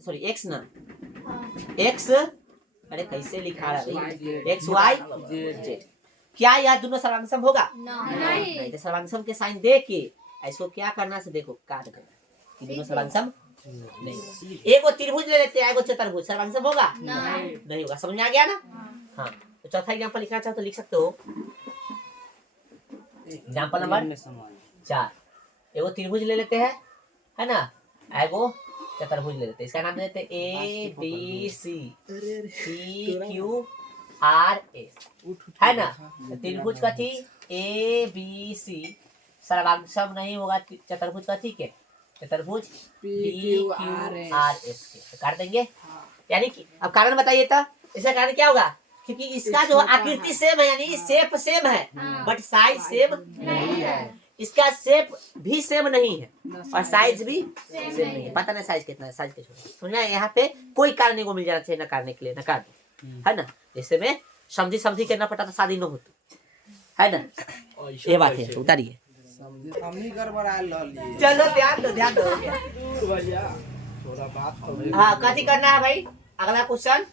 सॉरी X ना X, अरे कैसे लिखा रहा है? X Y Z। क्या यह दोनों सर्वांगसम होगा? नहीं। तो सर्वांगसम के साइन दे के इसको क्या करना से देखो काट देना, दोनों सर्वांगसम नहीं। एक वो त्रिभुज ले लेते हैं, एक वो चतुर्भुज, सर्वांगसम होगा? नहीं होगा। समझ में आ गया ना? हाँ, तो चौथा एग्जांपल लिखना चाहो तो लिख सकते हो। एग्जांपल नंबर 4, एगो त्रिभुज ले लेते हैं, है ना? एगो चतुर्भुज ले लेते हैं, इसका नाम लेते हैं ABC PQ RS, है ना? त्रिभुज का थी ABC सर्वांगसम नहीं होगा चतुर्भुज का, ठीक है? चतुर्भुज PQRS के काट देंगे। यानी कि अब कारण बताइए तो इसका कारण क्या होगा? क्योंकि इसका जो आकृति सेम है, यानी शेप सेम है बट साइज सेम नहीं है। इसका शेप भी सेम नहीं है और साइज भी सेम नहीं है। पता नहीं साइज कितना है, साइज कैसे समझना है? यहाँ पे कोई कारण को मिल जाना चाहिए न काटने के लिए, न काट, है ना? जैसे में समझी के न पता तो शादी न होती, है ना? ये बात है, उतारिए। चलो ध्यान दो हाँ, कथी करना है भाई? अगला क्वेश्चन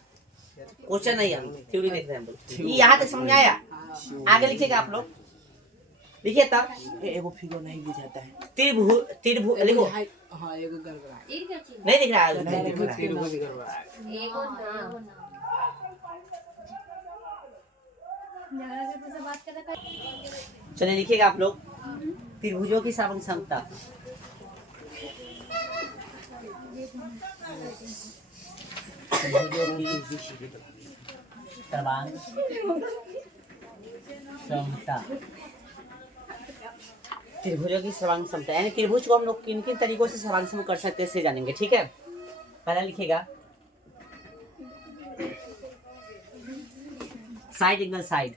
नहीं है, थ्योरी देख रहे हैं हम लोग। ये यहाँ तक समझ आया? आगे लिखिएगा आप लोग, लिखिए तब। एगो फिगर नहीं बुझाता है। त्रिभुज लिखो। हाँ एगो गड़बड़ा नहीं दिख रहा है? नहीं दिख रहा है, एगो भी गड़बड़ा है। चलिए लिखिएगा आप लोग, त्रिभुजों की सर्वांगसमता। त्रिभुजों की सर्वांगसमता यानी त्रिभुज को हम लोग किन किन तरीकों से सर्वांगसम कर सकते हैं, इसे जानेंगे, ठीक है? पहला लिखिएगा side angle, side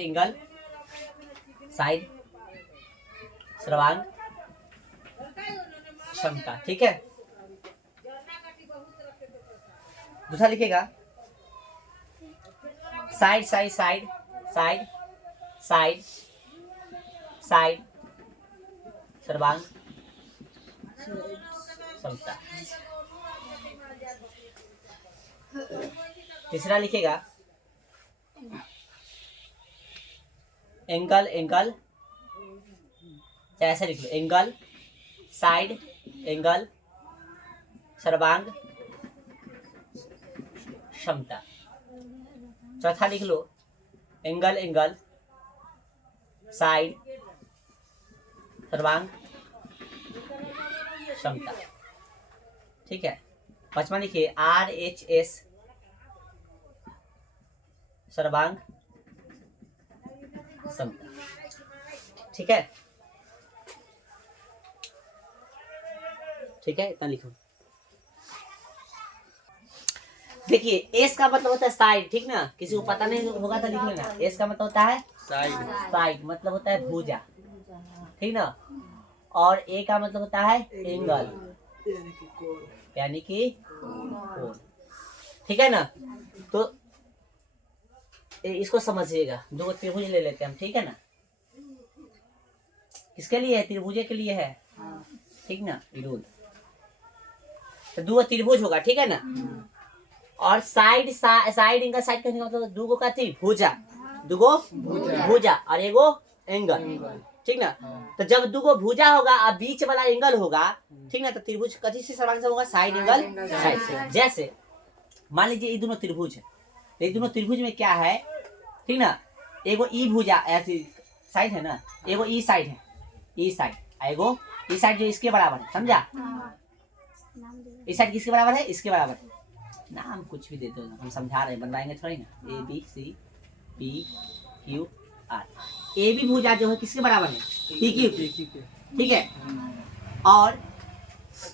angle, side सर्वांग क्षमता, ठीक है? दूसरा लिखेगा side side side side side side सर्वांग समता। तीसरा लिखेगा एंगल एंगल, ऐसे लिख लो एंगल साइड एंगल सर्वांग क्षमता। चौथा लिख लो एंगल एंगल साइड सर्वांग क्षमता। ठीक है। पांचवा लिखिए RHS सर्वांग समता। ठीक है, ठीक है, इतना लिखो। देखिए एस का मतलब होता है साइड, ठीक ना, किसी को पता नहीं होगा तो लिख लेना। एस का मतलब होता है साइड, साइड मतलब होता है भुजा, ठीक ना। और ए का मतलब होता है एंगल यानी कि कोण, ठीक है ना। तो इसको समझिएगा, दो त्रिभुज ले लेते हैं हम, ठीक है ना। किसके लिए है? त्रिभुज के लिए है, ठीक ना, रूल। तो दो त्रिभुज होगा, ठीक है ना। और साइड साइड एंगल, साइड का मतलब दूगो का थी भुजा, दूगो भुजा और एगो एंगल, ठीक ना। तो जब दूगो भुजा होगा और बीच वाला एंगल होगा, ठीक ना, तो त्रिभुज कथी से सर्वांग होगा? साइड एंगल साइड से। जैसे मान लीजिए ये दोनों त्रिभुज है, ये दोनों त्रिभुज में क्या है, ठीक ना, एगो ई भुजा ऐसी साइड है ना, एगो ई साइड है, ई साइड, एगो ई साइड जो इसके बराबर है, समझा। इस साइड किसके बराबर है? इसके बराबर है। नाम कुछ भी दे दो, हम समझा रहे हैं, बनवाएंगे थोड़ी ना। ABCDR, ए बी भुजा जो है किसके बराबर है? PQ, ठीक है। और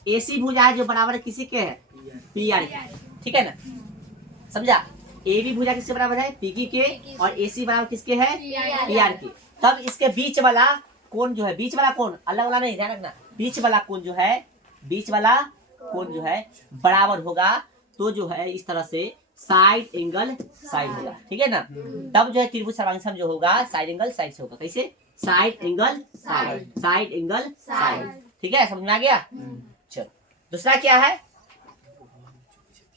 AC भुजा है जो बराबर है किसी के है? PR के, ठीक है ना, समझा। AB भुजा किसके बराबर है? PQ के, और AC बराबर किसके है? PR के। तब इसके बीच वाला कोण जो है, बीच वाला कोण अलग वाला नहीं, ध्यान रखना, बीच वाला कोण जो है, बीच वाला कोण जो है बराबर होगा, तो जो है इस तरह से साइड एंगल साइड होगा, ठीक है ना। तब जो है त्रिभुज सर्वांग सम जो होगा साइड एंगल साइड से होगा। कैसे? Side angle side, side angle side, ठीक है, समझ में आ गया। चलो दूसरा क्या है?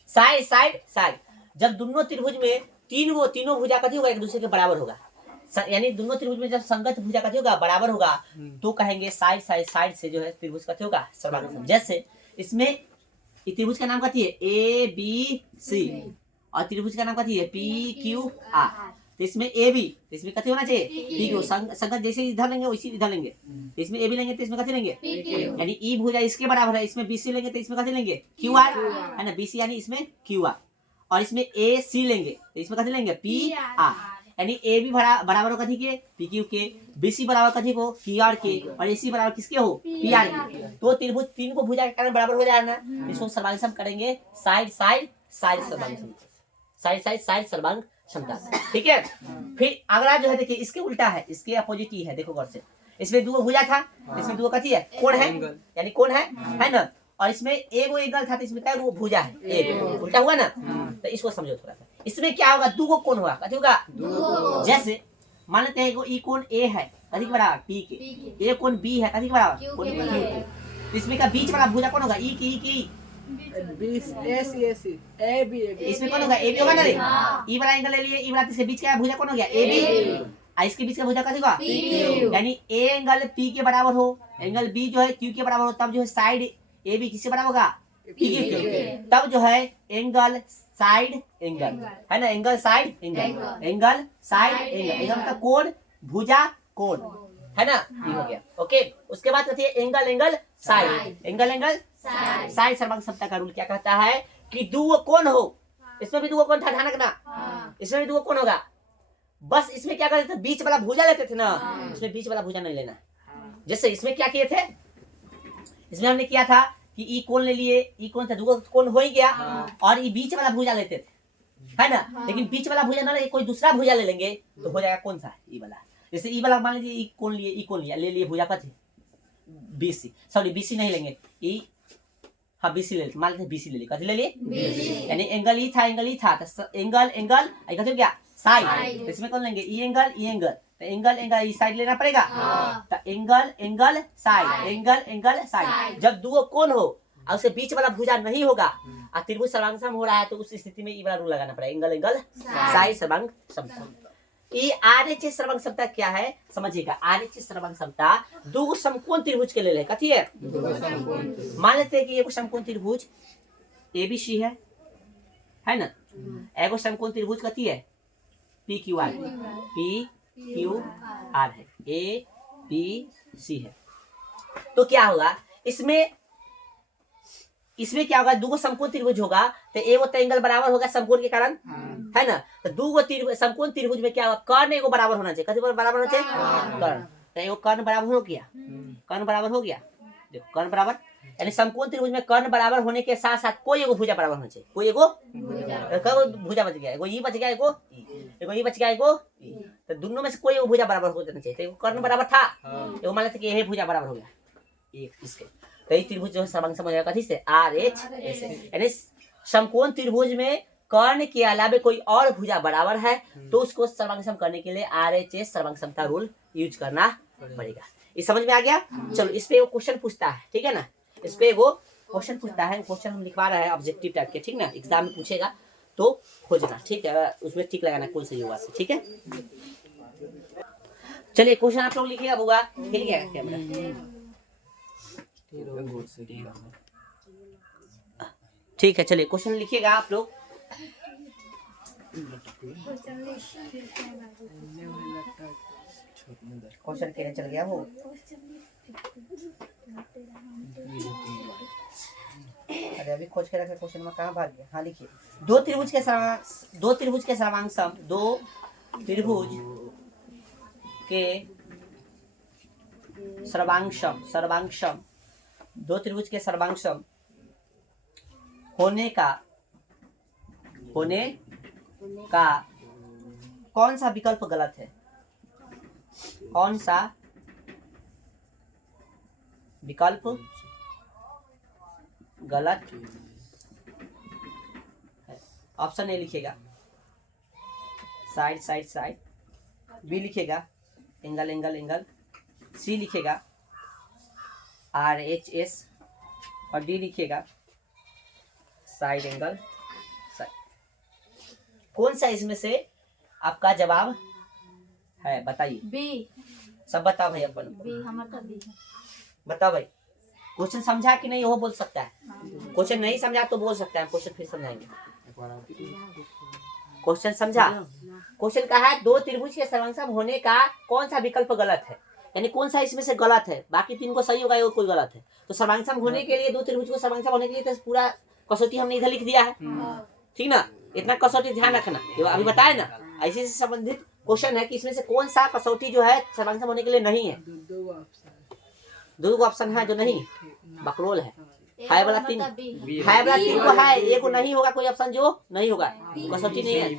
Side side side. जब दोनों त्रिभुज में तीनों भुजा कथी होगा? एक दूसरे के बराबर होगा, यानी दोनों त्रिभुज में जब संगत भुजा कथी होगा? बराबर होगा, तो कहेंगे साइड साइड साइड से जो है त्रिभुज कथी होगा? सर्वांग सम। जैसे इसमें त्रिभुज का नाम कथी है? ABC, और त्रिभुज का नाम कथी है? PQR। तो इसमें AB, तो इसमें कथी होना चाहिए? PQ। संगत जैसे इधर लेंगे वैसे इधर लेंगे, तो इसमें AB लेंगे तो इसमें कथी लेंगे? यानी E भुजा इसके बराबर है, इसमें BC लेंगे तो इसमें कथी लेंगे? QR, है ना, BC यानी इसमें QR। और इसमें AC लेंगे तो इसमें कथी लेंगे? PR, यानी AB बराबर हो कथी के? PQ के, BC बराबर कथी को? PR के, और AC बराबर किसके हो? PR के। तो त्रिभुज तीन को भुजा के कारण बराबर हो जाएगा ना, इसको सर्वांग सम करेंगे साइड साइड साइड सर्वांग सम, साइड साइड साइड सर्वांग क्षमता, ठीक है। फिर अगला जो है देखिए इसके उल्टा है, इसके अपोजिट ही है, देखो गौर से। इसमें दो भुजा था, इसमें दो कथी है? कोण है, यानी कोण है ना। और इसमें एगो एंगल था, तो इसमें क्या भुजा है? एगो। उल्टा हुआ ना, तो इसको समझो थोड़ा सा। इसमें क्या होगा? दो कोण होगा, कथी होगा? जैसे मान लेते हैं एगो ई कोण A है, कथी के बराबर? P के। ए कोण B है, कथी के बराबर? Q के। इसमें का बीच वाला भुजा कौन होगा? E की इसमें कौन होगा? AB होगा ना रे। ई वाला एंगल ले लिए, ई वाला इसके बीच का भुजा कौन हो गया? AB। इसके बीच का भुजा कथी होगा? PQ। यानी A एंगल P के बराबर हो, एंगल B जो है Q के बराबर हो, तब जो है साइड AB किससे बराबर होगा? PQ के। तब जो है एंगल साइड एंगल, है ना, angle side angle, angle side angle, angle मतलब कोण भुजा कोण, है ना, ये हो गया। ओके, उसके बाद कहती है angle angle side, angle angle side सर्वांग समता का रूल क्या कहता है कि दो कोण हो, इसमें भी दो कोण था, ध्यान रखना, इसमें भी दो कोण होगा। बस इसमें क्या करते थे? बीच वाला भुजा लेते थे ना, इसमें बीच वाला भुजा नहीं लेना। जैसे इसमें क्या किए थे? इसमें हमने किया था कि ई कोण ले लिए, ई कोण था, दो कोण हो ही गया, और ये बीच वाला भुजा लेते थे, है ना। लेकिन बीच वाला भुजा ना ले, कोई दूसरा भुजा ले लेंगे तो हो जाएगा कौन सा? ई वाला। जैसे ई वाला मान लीजिए ई कोण लिए, ई कोण लिया, ले लिए भुजा का BC, सॉरी BC नहीं लेंगे, ई हाँ बीसी ले ली, मान लेते बीसी ले ली, कथी ले ली यानी एंगल ई था तो एंगल एंगल कथी हो गया साइड, इसमें कौन लेंगे ई एंगल तो एंगल एंगल ई साइड लेना पड़ेगा तो angle angle side angle angle side. जब दो कोण हो और उसके बीच वाला भुजा नहीं होगा और त्रिभुज सर्वांगसम हो रहा है तो उस स्थिति में ई वाला रूल लगाना पड़ेगा, एंगल एंगल साइड सर्वांग समता। ये आरएचएस सर्वांग समता क्या है समझिएगा। आरएचएस सर्वांग समता दो समकोण त्रिभुज के लिए है, कथी है मान लेते हैं कि एगो समकोण त्रिभुज एबीसी है ना, एगो समकोण त्रिभुज कथी है PQR है, ए बी सी है। तो क्या होगा इसमें क्या होगा, दो समकोण त्रिभुज होगा तो एगो तो एंगल बराबर होगा समकोण के कारण है ना, तो दो समकोण त्रिभुज में क्या होगा कर्ण एगो बराबर होना चाहिए, कथी बराबर होना चाहिए कर्ण, तो एगो कर्ण बराबर हो गया, कर्ण बराबर हो गया, देखो कर्ण बराबर यानी समकोण त्रिभुज में कर्ण बराबर होने के साथ साथ कोई एगो भुजा बराबर होना चाहिए, कोई एगो भुजा बच गया, एगो ई बच गया, एगो ई बच गया, एगो तो दोनों में से कोई एगो भुजा बराबर हो जाना चाहिए। तो एगो कर्ण बराबर था, एगो मान लेते कि यही भुजा बराबर हो गया एक इसके, तो ये त्रिभुज जो है सर्वांगसम हो जाएगा कथी से RHS, यानी समकोण त्रिभुज में कर्ण के अलावा कोई और भुजा बराबर है तो उसको सर्वांगसम करने के लिए RHS सर्वांगसमता रूल यूज करना पड़ेगा। ये समझ में आ गया। चलो इस पे वो क्वेश्चन पूछता है, ठीक है ना, इस पे वो क्वेश्चन पूछता है, क्वेश्चन हम लिखवा रहे हैं ऑब्जेक्टिव टाइप के, ठीक ना, एग्जाम में पूछेगा तो खोजना, ठीक है, उसमें टिक लगाना कौन सही होगा, ठीक है। चलिए क्वेश्चन आप लोग लिखिएगा, होगा हिल गया कैमरा, ठीक है। चलिए क्वेश्चन लिखिएगा आप लोग, क्वेश्चन कहने चल गया वो, अरे अभी खोज के रखा क्वेश्चन में कहाँ भाग गया। हाँ लिखिए, दो त्रिभुज के सर्वांगसम दो त्रिभुज के सर्वांगसम होने का कौन सा विकल्प गलत है, कौन सा विकल्प गलत है। ऑप्शन ए लिखिएगा साइड साइड साइड, बी लिखिएगा एंगल एंगल एंगल, सी लिखिएगा RHS और डी लिखिएगा साइड एंगल साइड। कौन सा इसमें से आपका जवाब है बताइए, बी, सब बताओ भाई, अपन बी हमारा बी है। बताओ भाई, क्वेश्चन समझा कि नहीं वो बोल सकता है, क्वेश्चन नहीं समझा तो बोल सकता है, क्वेश्चन फिर समझाएंगे। क्वेश्चन समझा, क्वेश्चन कहा है दो त्रिभुज के सर्वांगसम होने का कौन सा विकल्प गलत है, यानी कौन सा इसमें से गलत है, बाकी तीन को सही होगा, ये कोई गलत है। तो सर्वांगसम होने के लिए, दो त्रिभुज को सर्वांगसम होने के लिए तो पूरा कसौटी हमने इधर लिख दिया है, ठीक ना, इतना कसौटी ध्यान रखना, ये अभी बताए ना, ऐसे से संबंधित क्वेश्चन है कि इसमें से कौन सा कसौटी जो है सर्वांगसम होने के लिए नहीं है। दो ऑप्शन है जो नहीं, बकरोल है वाला तीन, वाला तीन को है, एक को नहीं होगा, कोई ऑप्शन जो नहीं होगा, कसौटी नहीं है।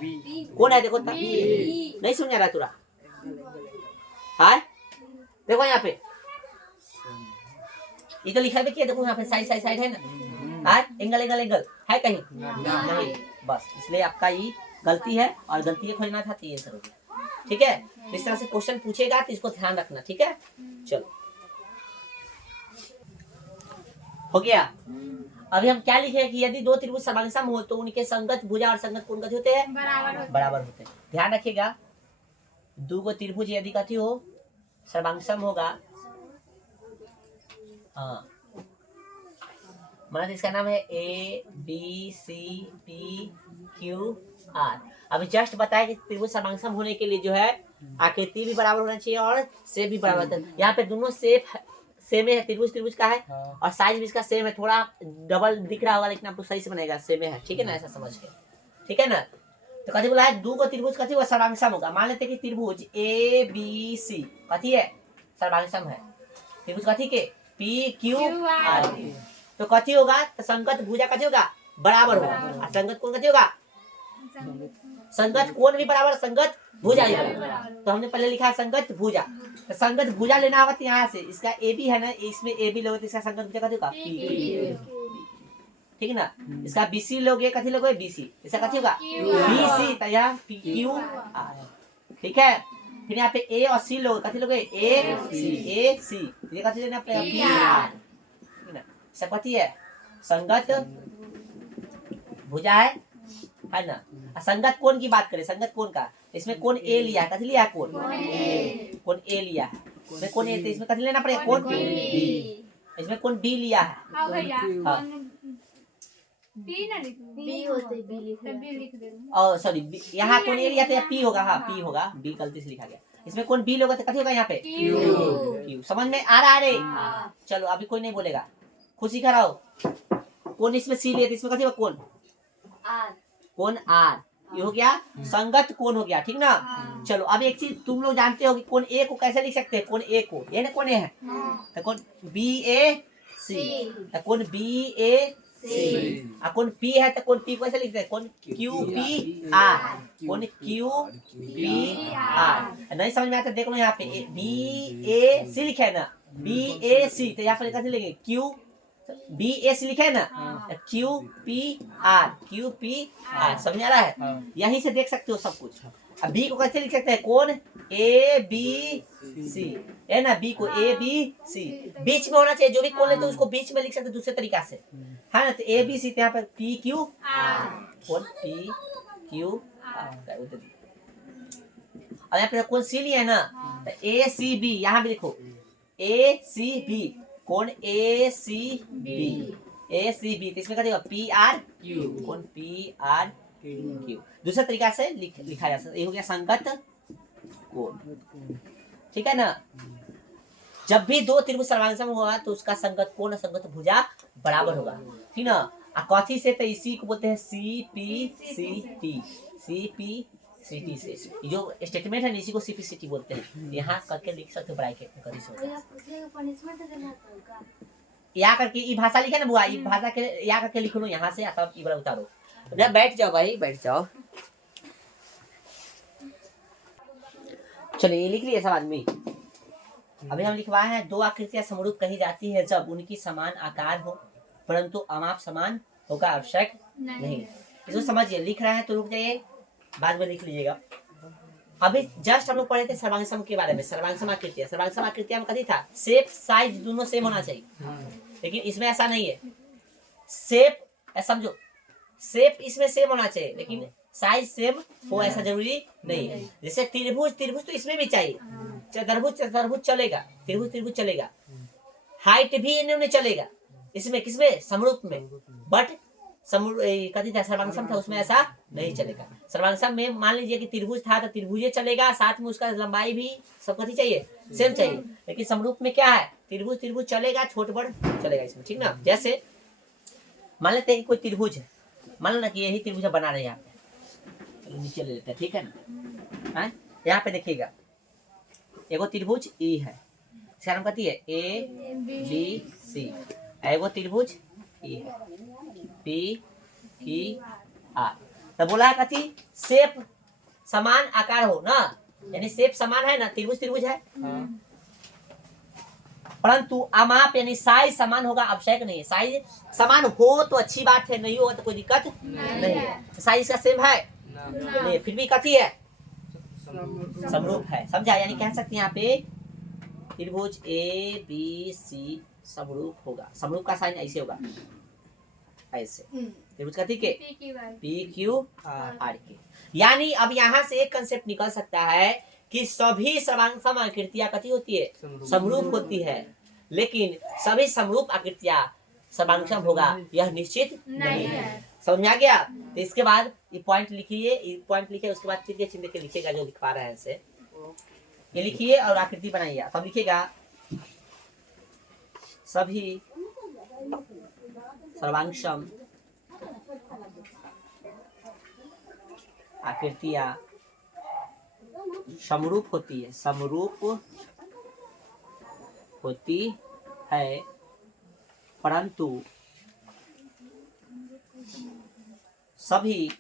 कौन है देखो, नहीं समझ रहा तुरा, हाय देखो यहाँ पे ये तो लिखा भी किया, देखो यहाँ पे साइड साइड साइड है ना, हाय एंगल एंगल एंगल है कहीं नहीं, बस इसलिए आपका ये गलती है और गलती खोजना था तो ये सर, ठीक है। इस तरह से क्वेश्चन पूछेगा तो इसको ध्यान रखना, ठीक है। चलो हो गया। अभी हम क्या लिखे कि यदि दो त्रिभुज सर्वांगसम हो तो उनके संगत भुजा और संगत कोण कथी होते हैं, बराबर होते हैं। ध्यान रखिएगा, दो गो त्रिभुज यदि कथी हो सर्वांगसम होगा, हाँ मतलब इसका नाम है ABCPQR। अभी जस्ट बताया कि त्रिभुज सर्वांगसम होने के लिए जो है आकृति भी बराबर होना चाहिए और शेप भी बराबर होता है। यहाँ पे दोनों शेप सेम है, त्रिभुज का है और साइज भी इसका सेम है, थोड़ा डबल दिख रहा होगा लेकिन आप लोग सही से बनेगा, सेम है, ठीक है ना, ऐसा समझ के, ठीक है ना। तो कथी बोला है, दो को त्रिभुज कथी वो सर्वांगसम होगा। मान लेते कि त्रिभुज ABC कथी है सर्वांगसम है, त्रिभुज कथी के PQR, तो कथी होगा, तो संगत भुजा कथी होगा बराबर होगा, और संगत कोण कथी होगा, संगत कोण भी बराबर, संगत भुजा भी बराबर। तो हमने पहले लिखा है संगत भुजा, तो संगत भुजा लेना होगा तो यहाँ से इसका AB है ना, इसमें AB लोगे तो इसका संगत भुजा कथी होगा ठीक है ना। इसका BC लोगे कथी लोगे BC, इसका कथी होगा BC, तो यहाँ QR, ठीक है। फिर यहाँ पे A और C लोगे कथी लोगे AC, ये कथी लेना पड़ेगा PR, ठीक है ना। इसका कथी है संगत भुजा है ना। संगत कोण की बात करें, संगत कोण का, इसमें कोण A लिया है, कथी लिया है कोण A लिया है, इसमें कोण A, तो इसमें कथी लेना पड़ेगा कोण B, इसमें कोण B लिया है। और सॉरी यहाँ कोण A लिया तो P होगा, हाँ P होगा, B गलती से लिखा गया। इसमें कोण B लोगे तो कथी होगा यहाँ पे Q, समझ में आ रहा है रे। चलो अभी कोई नहीं बोलेगा, खुशी कराओ। कोण इसमें C लिया तो इसमें कथी होगा कोण कोण R, ये हो गया संगत कोण हो गया, ठीक ना। चलो अब एक चीज तुम लोग जानते हो कि कोण A को कैसे लिख सकते हैं, कोण A को, ये ना कोण A है तो कोण BAC, तो कोण BAC, कोण P है तो कोण P को कैसे लिखते हैं, कोण QPR, कोण QPR। नहीं समझ में आता देख लो यहाँ पे BAC लिखा है ना, BAC, तो यहाँ पर कैसे लिखेंगे BAC लिखा है ना, QPR, समझ आ रहा है। यहीं से देख सकते हो सब कुछ। अब B को कैसे लिख सकते हैं, कोण ABC है ना, B को ABC बीच में होना चाहिए, जो भी कोण लेते हैं उसको बीच में लिख सकते हैं दूसरे तरीका से, है ना। तो ABC यहाँ पर PQR, कोण PQR। और यहाँ पे कोण C लिया है ना, तो ACB, यहाँ भी देखो ACB, कोण ACB, तो इसमें क्या देगा PRQ, कोण PRQ। दूसरा तरीका से लिखा जा सकता है, ये हो गया संगत कोण, ठीक है ना। जब भी दो त्रिभुज सर्वांगसम होगा तो उसका संगत कोण और संगत भुजा बराबर होगा, ठीक ना। कथी से, तो इसी को बोलते हैं CPCT से, जो स्टेटमेंट है इसी को CPCT बोलते हैं। यहाँ करके लिख सकते हो ब्रैकेट में, यहाँ करके ये भाषा लिखे ना बुआ, ये भाषा के यहाँ करके लिख लो यहाँ से, तब ये बड़ा उतारो। बैठ जाओ भाई, बैठ जाओ। चलिए ये लिख लिए सब आदमी। अभी हम लिखवाए हैं, दो आकृतियां समरूप कही जाती है जब उनकी समान आकार हो परंतु अमाप समान होगा आवश्यक नहीं। इसको समझिए, लिख रहे हैं तो रुक जाइए, बाद में लिख लीजिएगा। अभी जस्ट हम लोग पढ़े थे सर्वांगसम के बारे में, सर्वांगसम आकृतियां। सर्वांगसम आकृतियां में कथी था, शेप साइज दोनों सेम होना चाहिए, लेकिन इसमें ऐसा नहीं है। शेप समझो, शेप इसमें सेम होना चाहिए लेकिन साइज सेम हो ऐसा जरूरी नहीं है। जैसे त्रिभुज तो इसमें भी चाहिए, चतुर्भुज चलेगा, त्रिभुज चलेगा, हाइट भी इन्होंने चलेगा, इसमें किसमें समरूप में, बट कथी था सर्वांगसम था उसमें ऐसा नहीं चलेगा। सर्वांगसम में मान लीजिए कि त्रिभुज था तो त्रिभुज चलेगा, साथ में उसका लंबाई भी सब कथी चाहिए सेम चाहिए। लेकिन समरूप में क्या है, त्रिभुज चलेगा, छोट बड़ चलेगा इसमें, ठीक ना। जैसे मान लेते हैं कोई त्रिभुज है, मान लो ना कि यही त्रिभुज बना रहे हैं यहाँ पे, नीचे ले लेते हैं, ठीक है ना। यहाँ पे देखिएगा एगो त्रिभुज E है, इसका नाम कथी है ABC, एगो त्रिभुज E है PQR। तो बोला है कथी, शेप समान आकार हो ना, यानी शेप समान है ना, त्रिभुज है, परंतु अमाप यानी साइज समान होगा आवश्यक नहीं है। साइज समान हो तो अच्छी बात है, नहीं हो तो कोई दिक्कत नहीं है। साइज का सेम है नहीं, फिर भी कथी है समरूप है, समझा। यानी कह सकते हैं यहाँ पे त्रिभुज ABC समरूप होगा, समरूप का साइन ऐसे होगा, ऐसे त्रिभुज कथी के PQR के। यानी अब यहाँ से एक कंसेप्ट निकल सकता है कि सभी सर्वांगसम आकृतियां कथी होती है, समरूप होती है, लेकिन सभी समरूप आकृतियां सर्वांगसम होगा यह निश्चित नहीं है। समझ में आ गया। तो इसके बाद ये पॉइंट लिखिए, उसके बाद तृतीय चिन्ह के लिखिएगा जो लिखवा रहे हैं ऐसे, ये लिखिए और आकृति बनाइए। तब लिखिएगा सभी सर्वांगसम आकृतियां समरूप होती है, परंतु सभी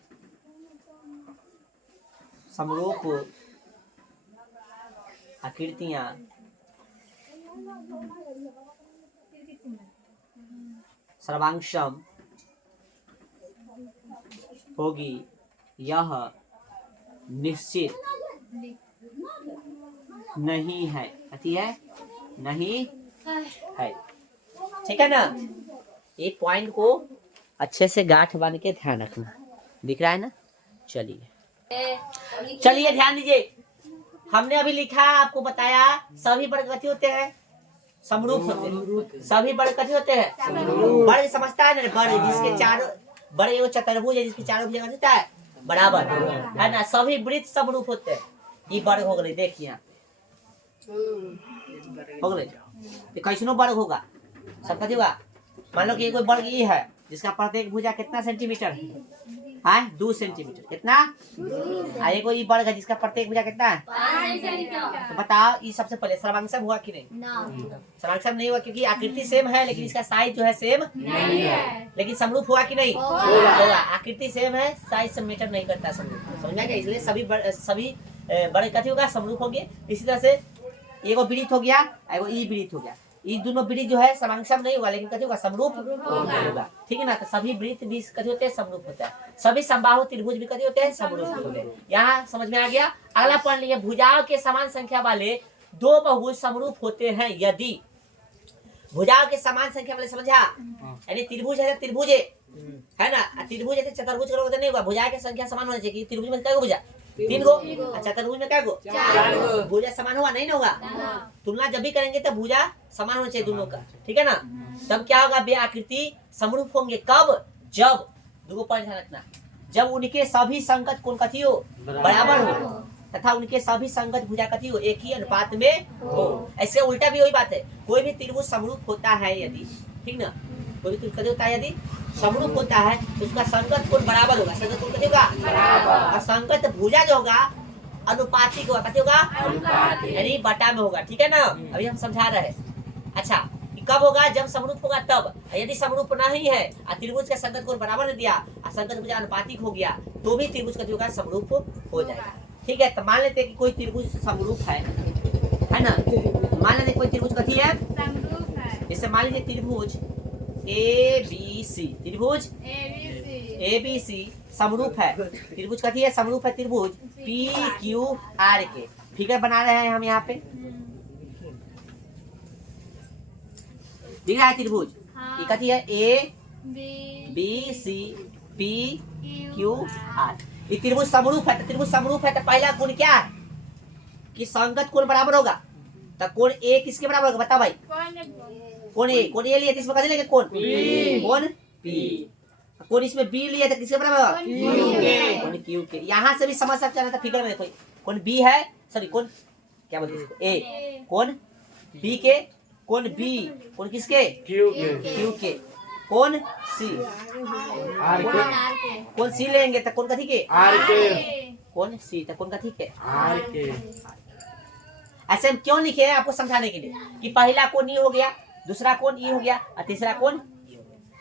समरूप आकृतियां सर्वांगसम होगी यह निश्चित नहीं है। कथी है? नहीं है। ठीक है ना? ये पॉइंट को अच्छे से गांठ बांध के ध्यान रखना। दिख रहा है ना? चलिए ध्यान दीजिए। हमने अभी लिखा, आपको बताया सभी वर्ग कथी होते हैं? समरूप होते हैं। सभी वर्ग कथी होते हैं? वर्ग समझता है ना? वर्ग जिसके चारों, वर्ग एगो चतुर्भुज है जिसके चारों भुजा होता है बराबर, है ना? सभी वृत्त समरूप होते हैं। ये वर्ग हो गए, देखिए हो गए। तो कैसनो वर्ग होगा, सब कथी होगा? मान लो कि कोई वर्ग ई है जिसका प्रत्येक भुजा कितना सेंटीमीटर है? 2 सेंटीमीटर। कितना? एक कोई वर्ग है जिसका प्रत्येक भुजा कितना है? तो बताओ, ये सबसे पहले सर्वांग हुआ कि नहीं? सर्वांग नहीं हुआ, क्योंकि आकृति सेम है लेकिन इसका साइज जो है सेम नहीं है। लेकिन समरूप हुआ कि नहीं? होगा। आकृति सेम है, साइज से मैटर नहीं करता समरूप। समझ में? इसलिए सभी बड़े कथी होगा? समरूप होंगे। इसी तरह से एगो वृत्त हो गया, एगो ई वृत्त हो गया। ये दोनों वृत्त जो है समांसम नहीं होगा लेकिन कथी होगा? समरूप होगा। ठीक है ना? तो सभी वृत्त भी कथी होते हैं? समरूप होता है। सभी समबाहु त्रिभुज भी कथी होते हैं? समरूप होते हैं। यहाँ समझ में आ गया? अगला पढ़ लीजिए, भुजाओं के समान संख्या वाले दो बहुभुज समरूप होते हैं यदि। भुजाओं के समान संख्या वाले, समझा? यानी त्रिभुज है, त्रिभुज है ना? त्रिभुज है, चतुर्भुज करोगे तो नहीं होगा। भुजा की संख्या समान होनी चाहिए। त्रिभुज में क्या भुजा? 3 गो। चतुर्भुज में क्या गो? 4 गो। भुजा समान हुआ नहीं ना होगा? तुलना जब भी करेंगे तो भुजा समान होना चाहिए दोनों का। ठीक है ना? तब क्या होगा? वे आकृति समरूप होंगे। कब? जब, दो पॉइंट ध्यान रखना, जब उनके सभी संगत कोण कथी हो? बराबर हो, तथा उनके सभी संगत भुजा कथी हो? एक ही अनुपात में हो। ऐसे उल्टा भी वही बात है। कोई भी त्रिभुज समरूप होता है यदि, ठीक ना? कोई भी त्रिभुज होता है यदि समरूप होता है तो उसका संगत कोण बराबर होगा। संगत कोण कथी होगा? बराबर। और संगत भुजा जो होगा अनुपातिक होगा। कथी होगा? अनुपातिक, यानी बटा में होगा। ठीक है ना? अभी हम समझा रहे हैं। अच्छा, कब होगा? जब समरूप होगा तब। यदि समरूप नहीं है और त्रिभुज का संगत कोण बराबर नहीं दिया और संगत भुजा अनुपातिक हो गया तो भी त्रिभुज कथी होगा? समरूप हो जाएगा। ठीक है? तो मान लेते हैं कि कोई त्रिभुज समरूप है ना? मान लेते कोई त्रिभुज कथी है? समरूप है। जैसे मान लीजिए त्रिभुज ABC, त्रिभुज ABC समरूप है। त्रिभुज कथी है? समरूप है त्रिभुज PQR के। फिगर बना रहे हैं हम यहाँ पे। दिख रहा है त्रिभुज? ये कथी है? ABC PQR। ये त्रिभुज समरूप है। तो त्रिभुज समरूप है तो पहला गुण क्या है? कि संगत कोण बराबर होगा। तो कोण A किसके बराबर होगा? बताओ भाई। कोण A लिए तो इसमें कथी लेंगे? कोण कोण P। कोण इसमें B लिए तो किसके बराबर होगा? कोण Q के। यहाँ से भी समझ सकते हैं। फिगर में देखो, कोण B है, सॉरी कोण क्या बोलते हैं इसको? A। कोण B के, कोण B, कोण किसके? Q के। कोण C, कोण C लेंगे तो कोण कथी के? R के। कोण C तो कोण कथी के? R के। ऐसे हम क्यों लिखे हैं? आपको समझाने के लिए कि पहला कोण ई हो गया, दूसरा कोण ई हो गया और तीसरा कोण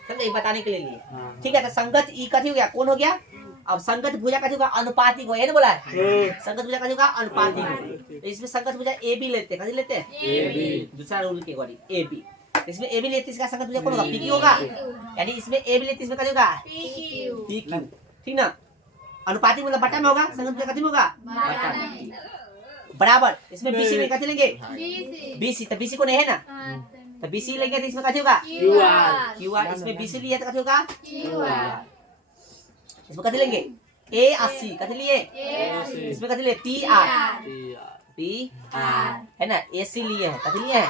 समझे? बताने के लिए। ठीक है? तो संगत ई कथी हो गया? कोण हो गया। अब संगत भुजा कथी होगा? अनुपातिक हो। ये ना बोला है? संगत भुजा कथी होगा? अनुपातिक। तो इसमें संगत भुजा AB लेते हैं। कथी लेते हैं? AB। दूसरा रूल के अकॉर्डिंग AB। इसमें AB लेते इसका संगत भुजा कौन होगा? PQ होगा। यानी इसमें AB लेते इसमें कथी होगा? PQ। ठीक ना? अनुपातिक मतलब बटा में होगा। संगत भुजा कथी में होगा? बटा में। बराबर। इसमें BC में कथी लेंगे? BC। तो BC को नहीं है ना? तो BC लेंगे तो इसमें कथी होगा? QR। इसमें BC लिए तो कथी होगा? QR। इसमें कथी लेंगे? A और C। कथी लिए? इसमें कथी लिए? PR है ना? AC लिए है। कथी लिए है?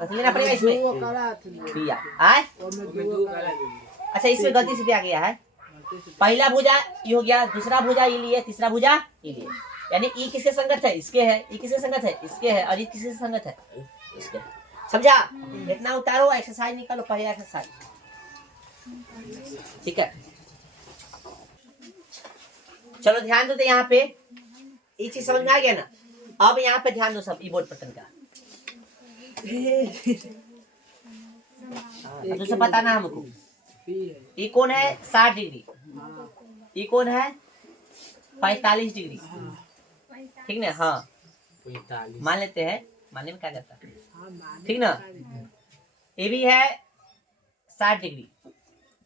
कथी लेना पड़ेगा इसमें? PR। आए? अच्छा, इसमें गलती से क्या किया है? पहला भुजा ये हो गया, दूसरा भुजा ये लिए, तीसरा भुजा ये लिए। यानी ई किसके संगत है? इसके है। ई किसके संगत है? इसके है। और ये किसके संगत है? इसके। समझा? इतना उतारो, एक्सरसाइज निकालो, पहले एक्सरसाइज। ठीक है? चलो ध्यान दो। तो यहाँ पे ये चीज समझ में आ गया ना? अब यहाँ पे ध्यान दो सब ई बोर्ड पटन का। तो सब बताना हमको। ये कौन है? 60 डिग्री। ये कौन है? 45 डिग्री। ठीक ना? हाँ, मान लेते हैं। मानने में क्या जाता है? ठीक ना? ये भी है 60 डिग्री,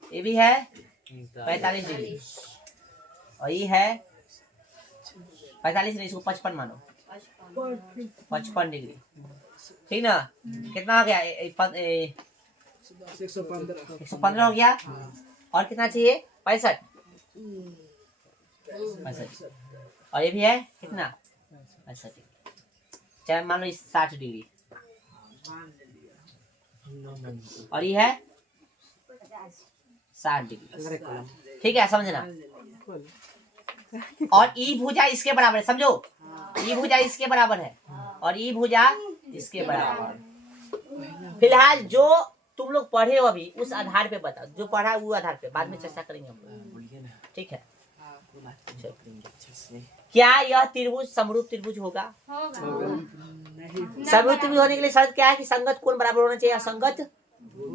ये भी है 45 डिग्री। और ये है 45 नहीं, इसको 55 मानो, 55 डिग्री, ठीक ना। कितना हो गया? 115 हो गया। और कितना चाहिए? 65। और ये भी है कितना? 65। चाहे मान लो 60 डिग्री। और ये है 60 डिग्री, ठीक है, समझना। और ई भुजा इसके बराबर है, समझो। ई भुजा इसके बराबर है और ई भुजा इसके बराबर। फिलहाल जो तुम लोग पढ़े हो अभी उस आधार पे बताओ, जो पढ़ा है वो आधार पे, बाद में चर्चा करेंगे हम लोग, ठीक है। क्या यह त्रिभुज समरूप त्रिभुज होगा? समरूप त्रिभुज होने के लिए शर्त क्या है कि संगत कोण बराबर होना चाहिए, संगत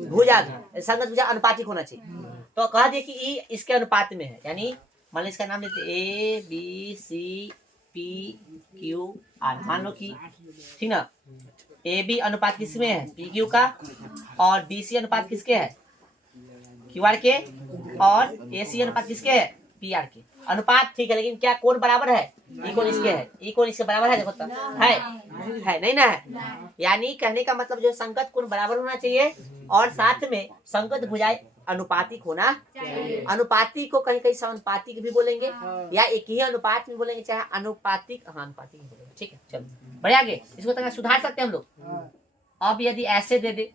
भुजा, संगत भुजा अनुपातिक होना चाहिए। तो कह दिए कि ई इसके अनुपात में है, यानी मान लो इसका नाम लेते A B C P Q R, मान लो कि, ठीक ना। ए बी अनुपात किसमें है? पी क्यू का। और बी सी अनुपात किसके है? क्यू आर के। और ए सी अनुपात किसके है? पी आर के। अनुपात ठीक है, लेकिन क्या कोण बराबर है? ई कोण इसके है, ई कोण इसके बराबर है, देखो तो है नहीं ना है। यानी कहने का मतलब जो संगत कोण बराबर होना चाहिए और साथ में संगत भुजाएं अनुपातिक होना चाहिए। अनुपातिक को कहीं कहीं समानुपातिक भी बोलेंगे या एक ही अनुपात में बोलेंगे, चाहे अनुपातिक, हाँ अनुपातिक भी बोलेंगे, ठीक है। चलो बढ़िया आगे, इसको थोड़ा सुधार सकते हैं हम लोग। अब यदि ऐसे दे दे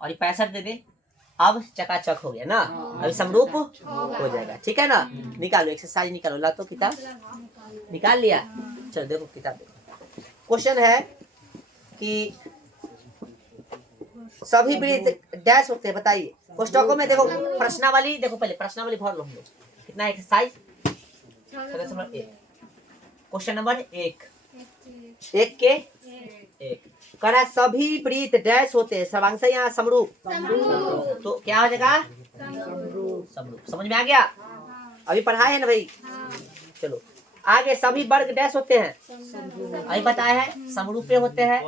और ये 65 दे दे, अब चकाचक हो गया ना, अभी समरूप हो जाएगा, ठीक है ना। निकालो एक्सरसाइज निकालो, ला तो किताब निकाल लिया। चलो देखो किताब देखो, क्वेश्चन है कि सभी वृत्त डैश होते हैं, बताइए। पुस्तकों में देखो प्रश्नावली, देखो पहले प्रश्नावली भर लो हम लोग। कितना एक्सरसाइज? क्वेश्चन नंबर 1 के 1 करा सभी वृत्त डैश होते हैं, सर्वांश यहाँ समरूप, तो क्या हो जाएगा? समरूप। समझ में आ गया? अभी पढ़ाए है ना भाई? चलो आगे, सभी वर्ग डैश होते हैं, अभी बताया है समरूप होते हैं,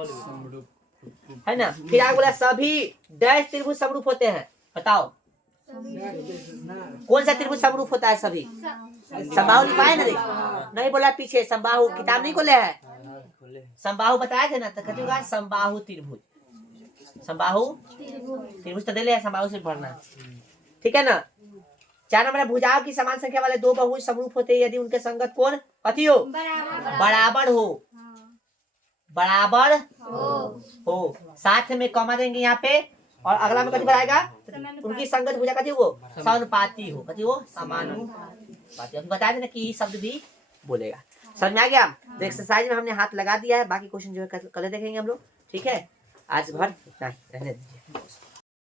है ना। फिर आगे बोला सभी डैश त्रिभुज समरूप होते हैं, बताओ कौन सा त्रिभुज समरूप होता है? सभी समबाहु लिखवाए ना, देख नहीं बोला पीछे, समबाहु किताब नहीं खोले है, समबाहु बताए थे ना, तो कहते होगा समबाहु त्रिभुज, समबाहु त्रिभुज तो दे ले, समबाहु से पढ़ना, ठीक है ना। 4 नंबर भुजाओं की समान संख्या वाले दो बहुभुज समरूप होते हैं यदि उनके संगत कोण कथी हो? बराबर हो, बराबर हो। साथ में कॉमा देंगे यहाँ पे, और अगला में कथी बनाएगा? उनकी संगत भुजा कथी हो? समानुपाती हो, कथी हो? समानुपाती। अभी बताया था ना कि शब्द भी बोलेगा। समझ में आ गया? तो एक्सरसाइज में हमने हाथ लगा दिया है, बाकी क्वेश्चन जो है कल देखेंगे हम लोग, ठीक है। आज भर इतना ही रहने दीजिए।